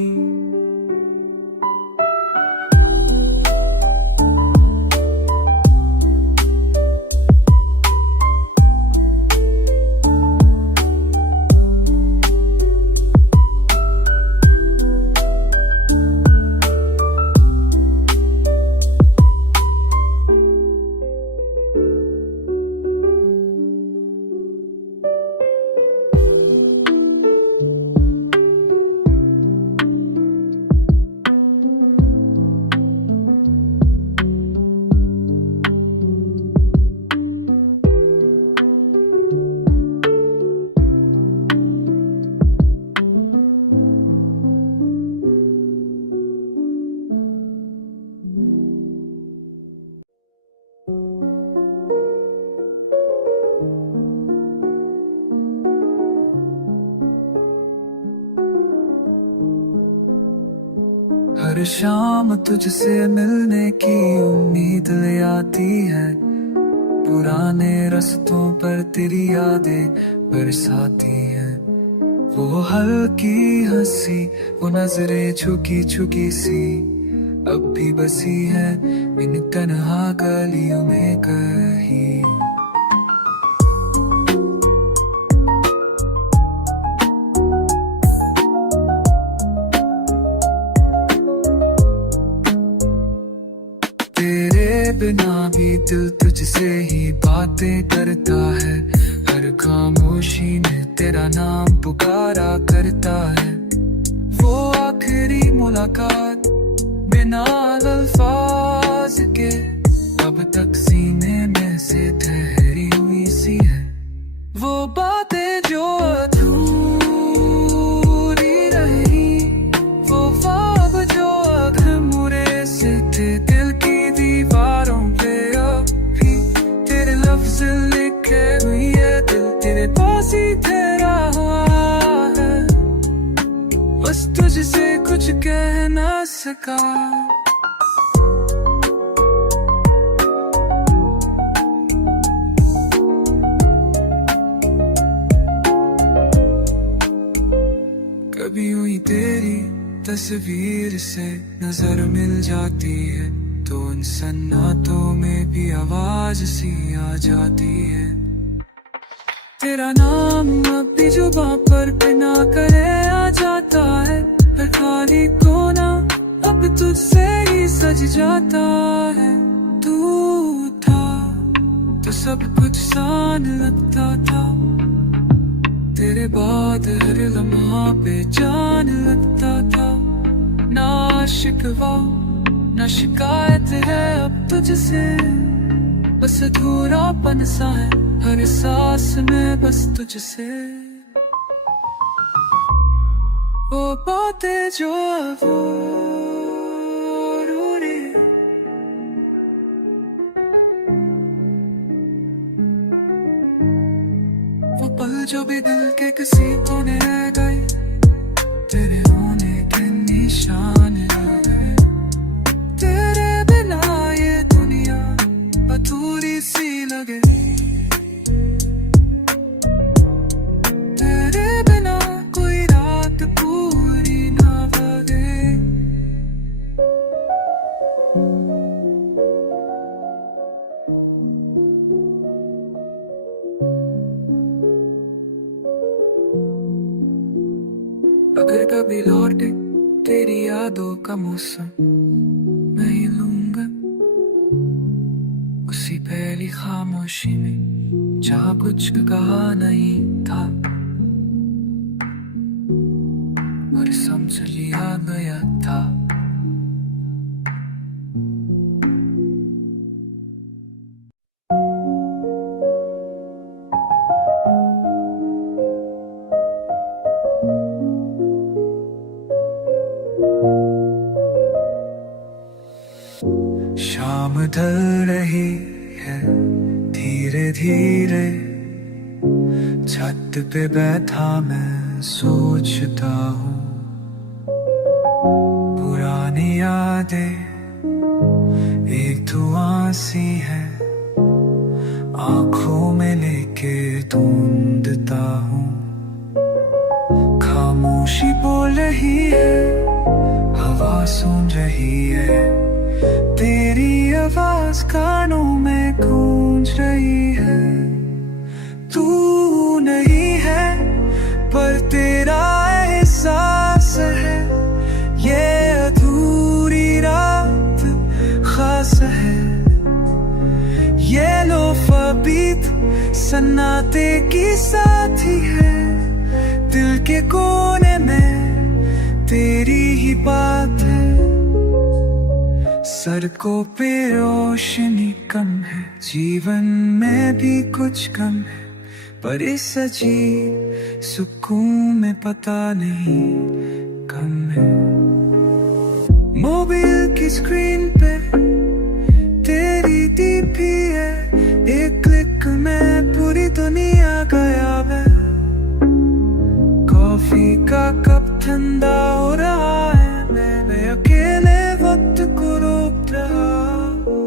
हर शाम तुझसे मिलने की उम्मीद ले आती है, पुराने रास्तों पर तेरी यादें बरसाती है। वो हल्की हंसी, वो नजरें झुकी झुकी सी, अब भी बसी है इन तन्हा गलियों में कहीं। तेरे बिना भी दिल तुझसे ही बातें करता है, हर खामोशी में तेरा नाम पुकारा करता है। वो आखिरी मुलाकात बिना अल्फाज के अब तक सीने में से ठहरी हुई सी है। वो बातें जो अधूरी रही, वो ख्वाब जो अधूरे से थे दिल की दीवारों पे, अभी तेरे लफ्ज लिखे हुई है, दिल तेरे पास ही ठहरा हुआ है, बस तुझसे कुछ कह ना सका। कभी हुई तेरी तस्वीर से नजर मिल जाती है, तो उन सन्नाटों में भी आवाज सी आ जाती है। तेरा नाम अब भी जुबां पर बिना करे आ जाता है, हर खाली कोना अब तुझसे ही सज जाता है। तू था तो सब कुछ सान लगता था, तेरे बाद हर लम्हा बेजान लगता था। ना शिकवा ना शिकायत है अब तुझसे, बस अधूरापन सा है हर सांस में बस तुझसे। वो बातें जो अधूरी, वो पल जो भी दिल के किसी कोने रह गए, तेरे होने के निशान रह गए। तेरे बिना ये दुनिया अधूरी सी लगे, तेरे बिना कोई रात पूरी ना लगे। अगर कभी लौटे तेरी यादों का मौसम, मैं ही लूंगा उसी पहली खामोशी में जहाँ कुछ कहा नहीं था, और समझ लिया गया था। शाम ढल रही है धीरे धीरे, छत पे बैठा मैं सोचता हूँ, पुरानी यादें एक धुआं सी है, आंखों में लेके ढूंढता हूँ। खामोशी बोल रही है, हवा सुन रही है, तेरी आवाज कानों में गूंज रही है। तू नहीं है पर तेरा एहसास है, ये अधूरी रात खास है। ये लोफा बीत सन्नाटे की साथी है, दिल के कोने में तेरी ही बात है। सड़कों पे रोशनी कम है, जीवन में भी कुछ कम है, पर इस अजीब सुकून में पता नहीं कम है। मोबाइल की स्क्रीन पे तेरी डीपी है, एक क्लिक में पूरी दुनिया गायब है। कॉफी का कप ठंडा हो रहा है, मैं अकेले वक्त को रोक रहा हूँ।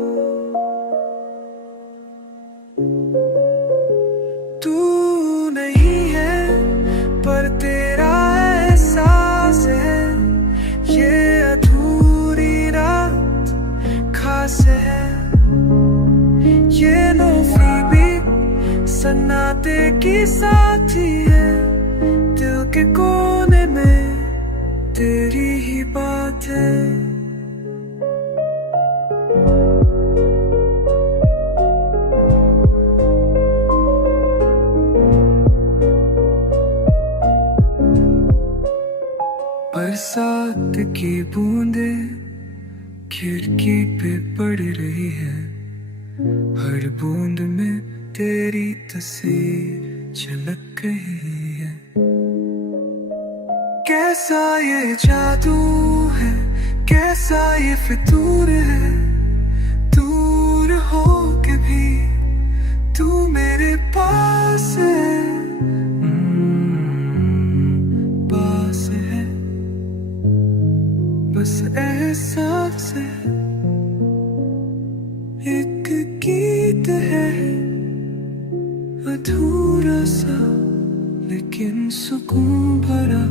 तू नहीं है पर तेरा एहसास है, ये अधूरी रात सन्नाटे की साथी है, दिल के कोने में तेरी ही बात है। बरसात की बूंदे खिड़की पे पड़ रही है, हर बूंद में तेरी तस्वीर झलक रही है। कैसा ये जादू है, कैसा ये फितूर है, दूर हो के भी तू मेरे पास है, पास है। बस एहसास है, एक गीत है अधूरा सा लेकिन सुकून भरा।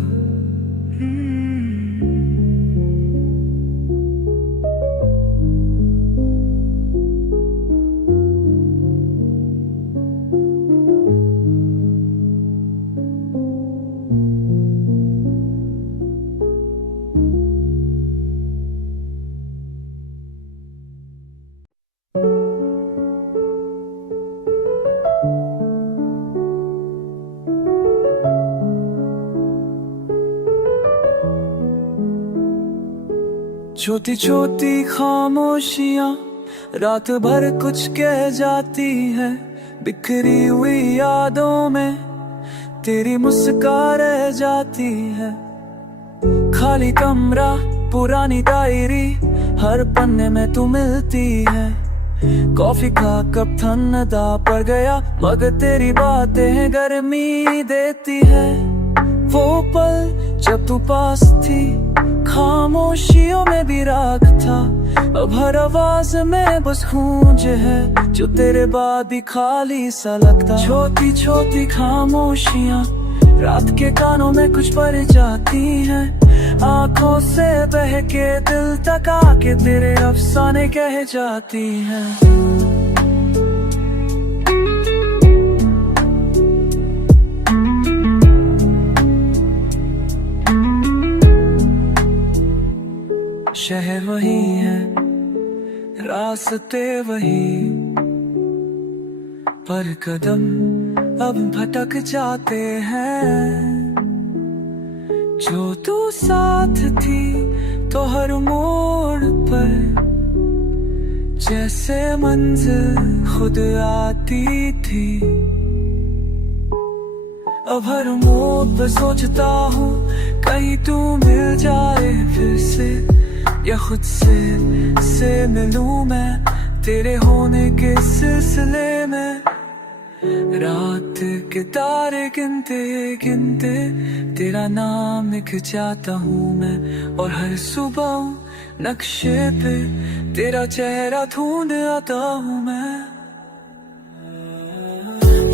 छोटी छोटी खामोशियां रात भर कुछ कह जाती है, बिखरी हुई यादों में तेरी मुस्कान रह जाती है। खाली कमरा पुरानी डायरी, हर पन्ने में तू मिलती है। कॉफी का कप ठंडा पड़ गया, मगर तेरी बातें गर्मी देती है। वो पल जब तू पास थी, खामोशियों में भी राग था। अब हर आवाज में बस गूंज है, जो तेरे बाद ही खाली सा लगता। छोटी छोटी खामोशियां रात के कानों में कुछ पड़ जाती हैं, आंखों से बह के दिल तक आके तेरे अफसाने कह जाती हैं। शहर वही है, रास्ते वही, पर कदम अब भटक जाते हैं। जो तू साथ थी तो हर मोड़ पर जैसे मंजिल खुद आती थी। अब हर मोड़ पर सोचता हूँ कहीं तू मिल जाए फिर से, या खुद से मिलूं मैं तेरे होने के सिलसिले में। रात के तारे गिनते गिनते तेरा नाम लिख जाता हूँ मैं, और हर सुबह नक्शे पे तेरा चेहरा ढूंढ आता हूँ मैं।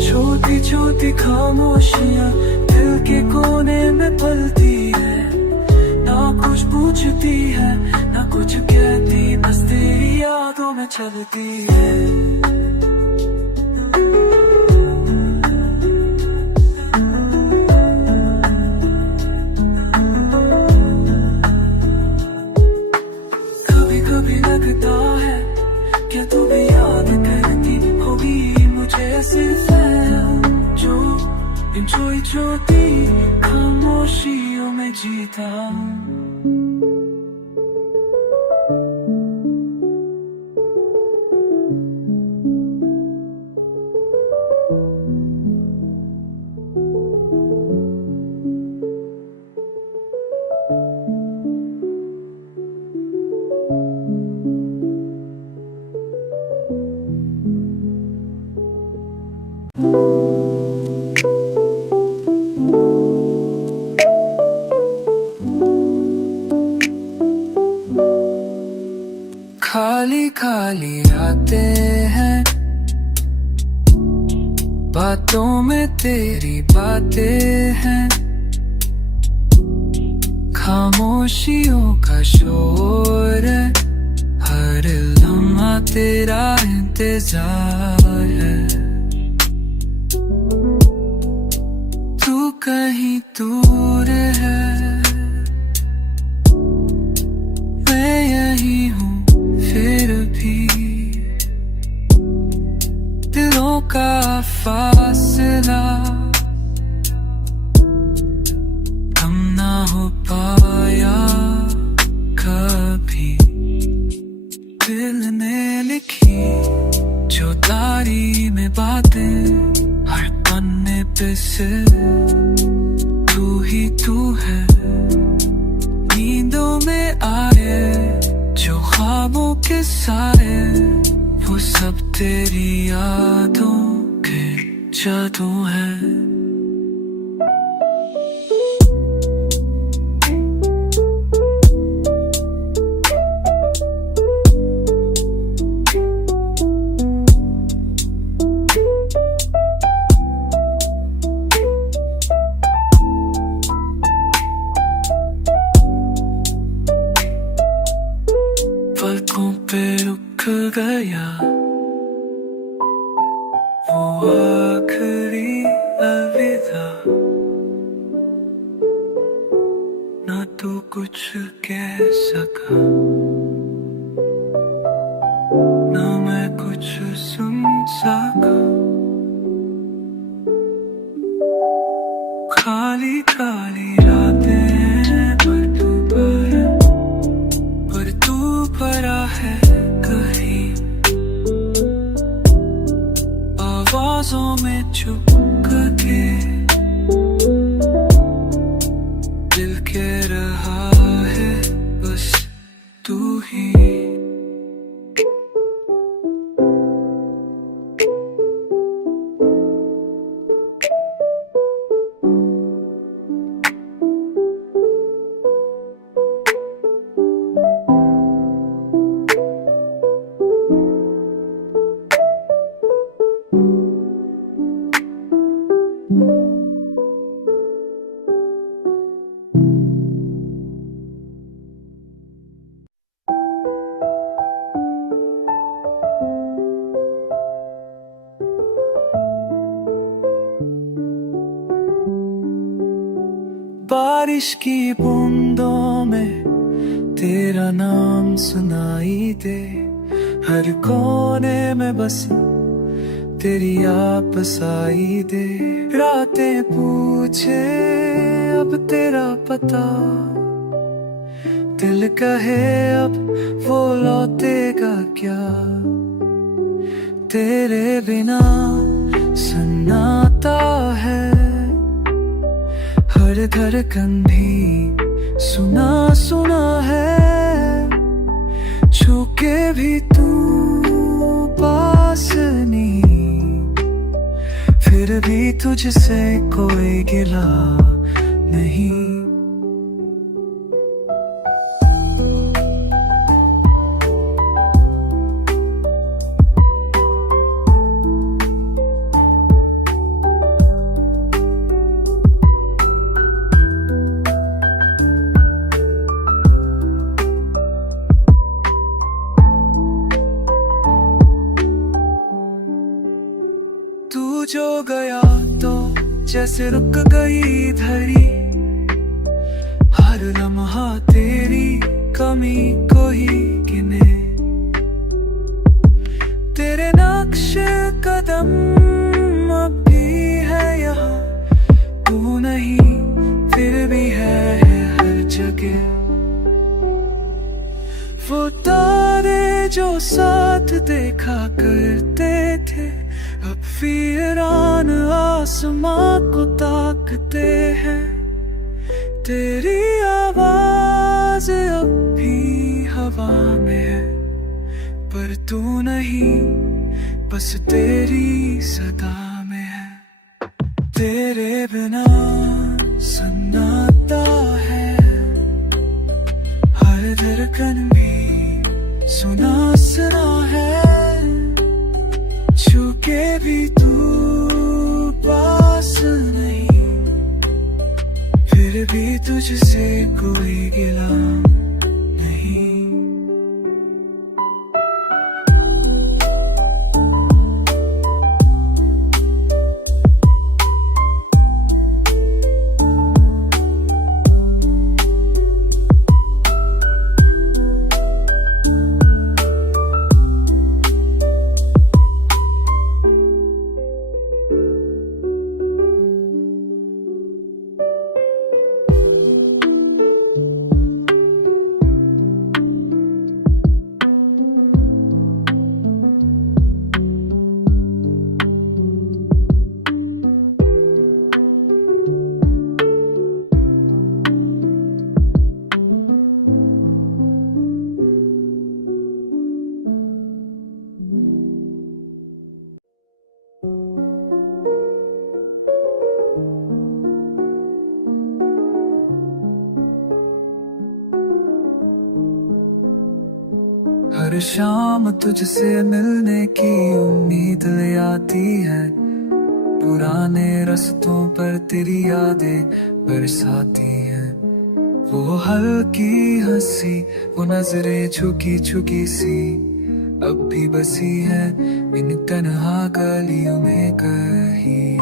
छोटी छोटी खामोशियां दिल के कोने में पलती है, ना कुछ पूछती है ना कुछ कहती, बस तेरी यादों में चलती है। कभी कभी लगता है क्या तू भी याद करती होगी मुझे, सिर्फ जो इन छोटी छोटी खामोशियों में जीता। खाली खाली आते हैं, बातों में तेरी बातें हैं। खामोशियों का शोर है, हर लम्हा तेरा इंतजार है। यादें, हर पन्ने पे से तू ही तू है। नींदों में आए जो ख्वाबों के साए, वो सब तेरी यादों के जादू है। पलकों पे रुक गया वो आखिरी अलविदा, ना तू कुछ कह सका, ना मैं कुछ सुन सका। खाली खाली रातें हैं पर तू परा है कहीं, आवाजों में चुप के दिल के रहा है बस तू ही। बारिश की बूंदों में तेरा नाम सुनाई दे, हर कोने में बस तेरी आपस आई दे। रातें पूछे अब तेरा पता, दिल कहे अब वो लौटेगा क्या। तेरे बिना सन्नाटा है, हर धड़कन भी सुना सुना है। छूके भी तू पास नहीं, फिर भी तुझसे कोई गिला नहीं। तू जो गया तो जैसे रुक गई धरी, हर लम्हा तेरी कमी को ही गिने। तेरे नक्श कदम अब भी है यहाँ, तू नहीं फिर भी है हर जगह। वो तारे जो साथ देखा करते थे, अब वीरान आसमां को ताकते हैं। तेरी आवाज अब भी हवा में है, पर तू नहीं बस तेरी सदा में है। तेरे बिना सन्नाटा है, हर धड़कन भी सुना सुना है। छूके भी तू पास नहीं, फिर भी तुझसे कोई गिला नहीं। हर शाम तुझसे मिलने की उम्मीद ले आती है, पुराने रास्तों पर तेरी यादें बरसाती है। वो हल्की हंसी, वो नजरें झुकी झुकी सी अब भी बसी है इन तन्हा गलियों में कहीं।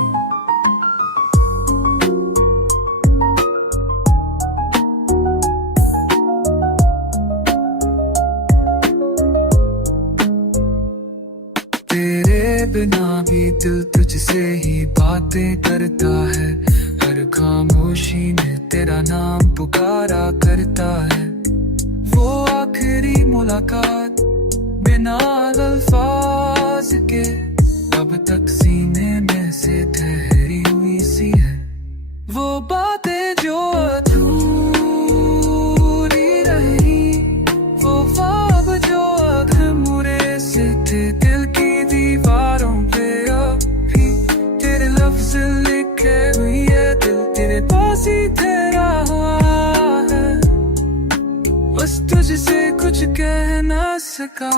तेरे बिना भी दिल तुझसे ही बातें करता है, हर खामोशी में तेरा नाम पुकारा करता है। वो आखिरी मुलाकात बिना अल्फाज के अब तक सीने में से ठहरी हुई सी है। वो बातें जो अधूरी रही, वो ख्वाब जो अधूरे से थे दिल की दीवारों पे, अभी तेरे लफ्ज लिखे हुई है, दिल तेरे पास ही ठहरा हुआ है, बस तुझसे कुछ कह ना सका।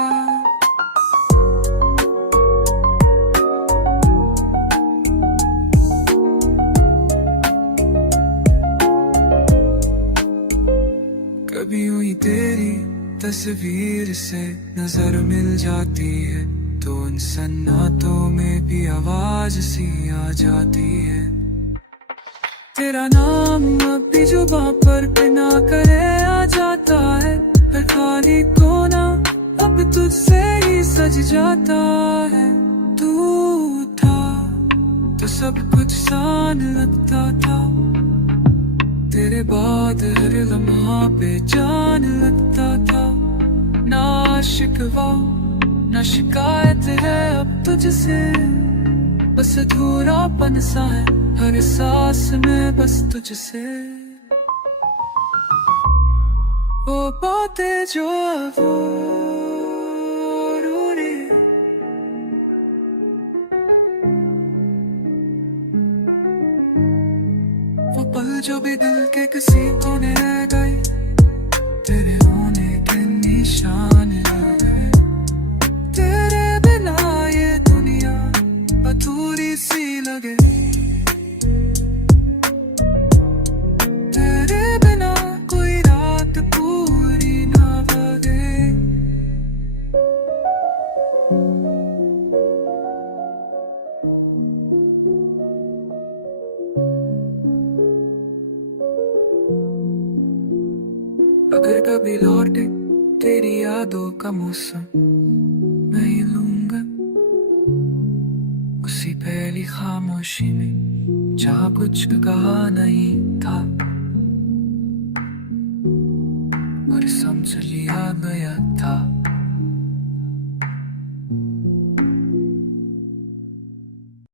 कभी हुई तेरी तस्वीर से नजर मिल जाती है, तो उन सन्नाटों में भी आवाज सी आ जाती है। तेरा नाम अब भी जुबां पर बिना करे आ जाता है, पर खाली कोना अब तुझसे ही सज जाता है। तू था तो सब कुछ सान लगता था, तेरे बाद हर लम्हा बेजान लगता था। ना शिकवा ना शिकायत है अब तुझसे, बस अधूरापन सा है हर सांस में बस तुझसे। वो बातें जो अधूरी, वो पल जो भी दिल के किसी कोने रह गए, तेरे होने के निशान रह गए। तेरे बिना ये दुनिया अधूरी सी लगे, तेरे बिना कोई रात पूरी ना लगे। अगर कभी लौटे तेरी यादों का मौसम, मैं ही लूंगा उसी पहली खामोशी में जहाँ कुछ कहा नहीं था, और समझ लिया गया था।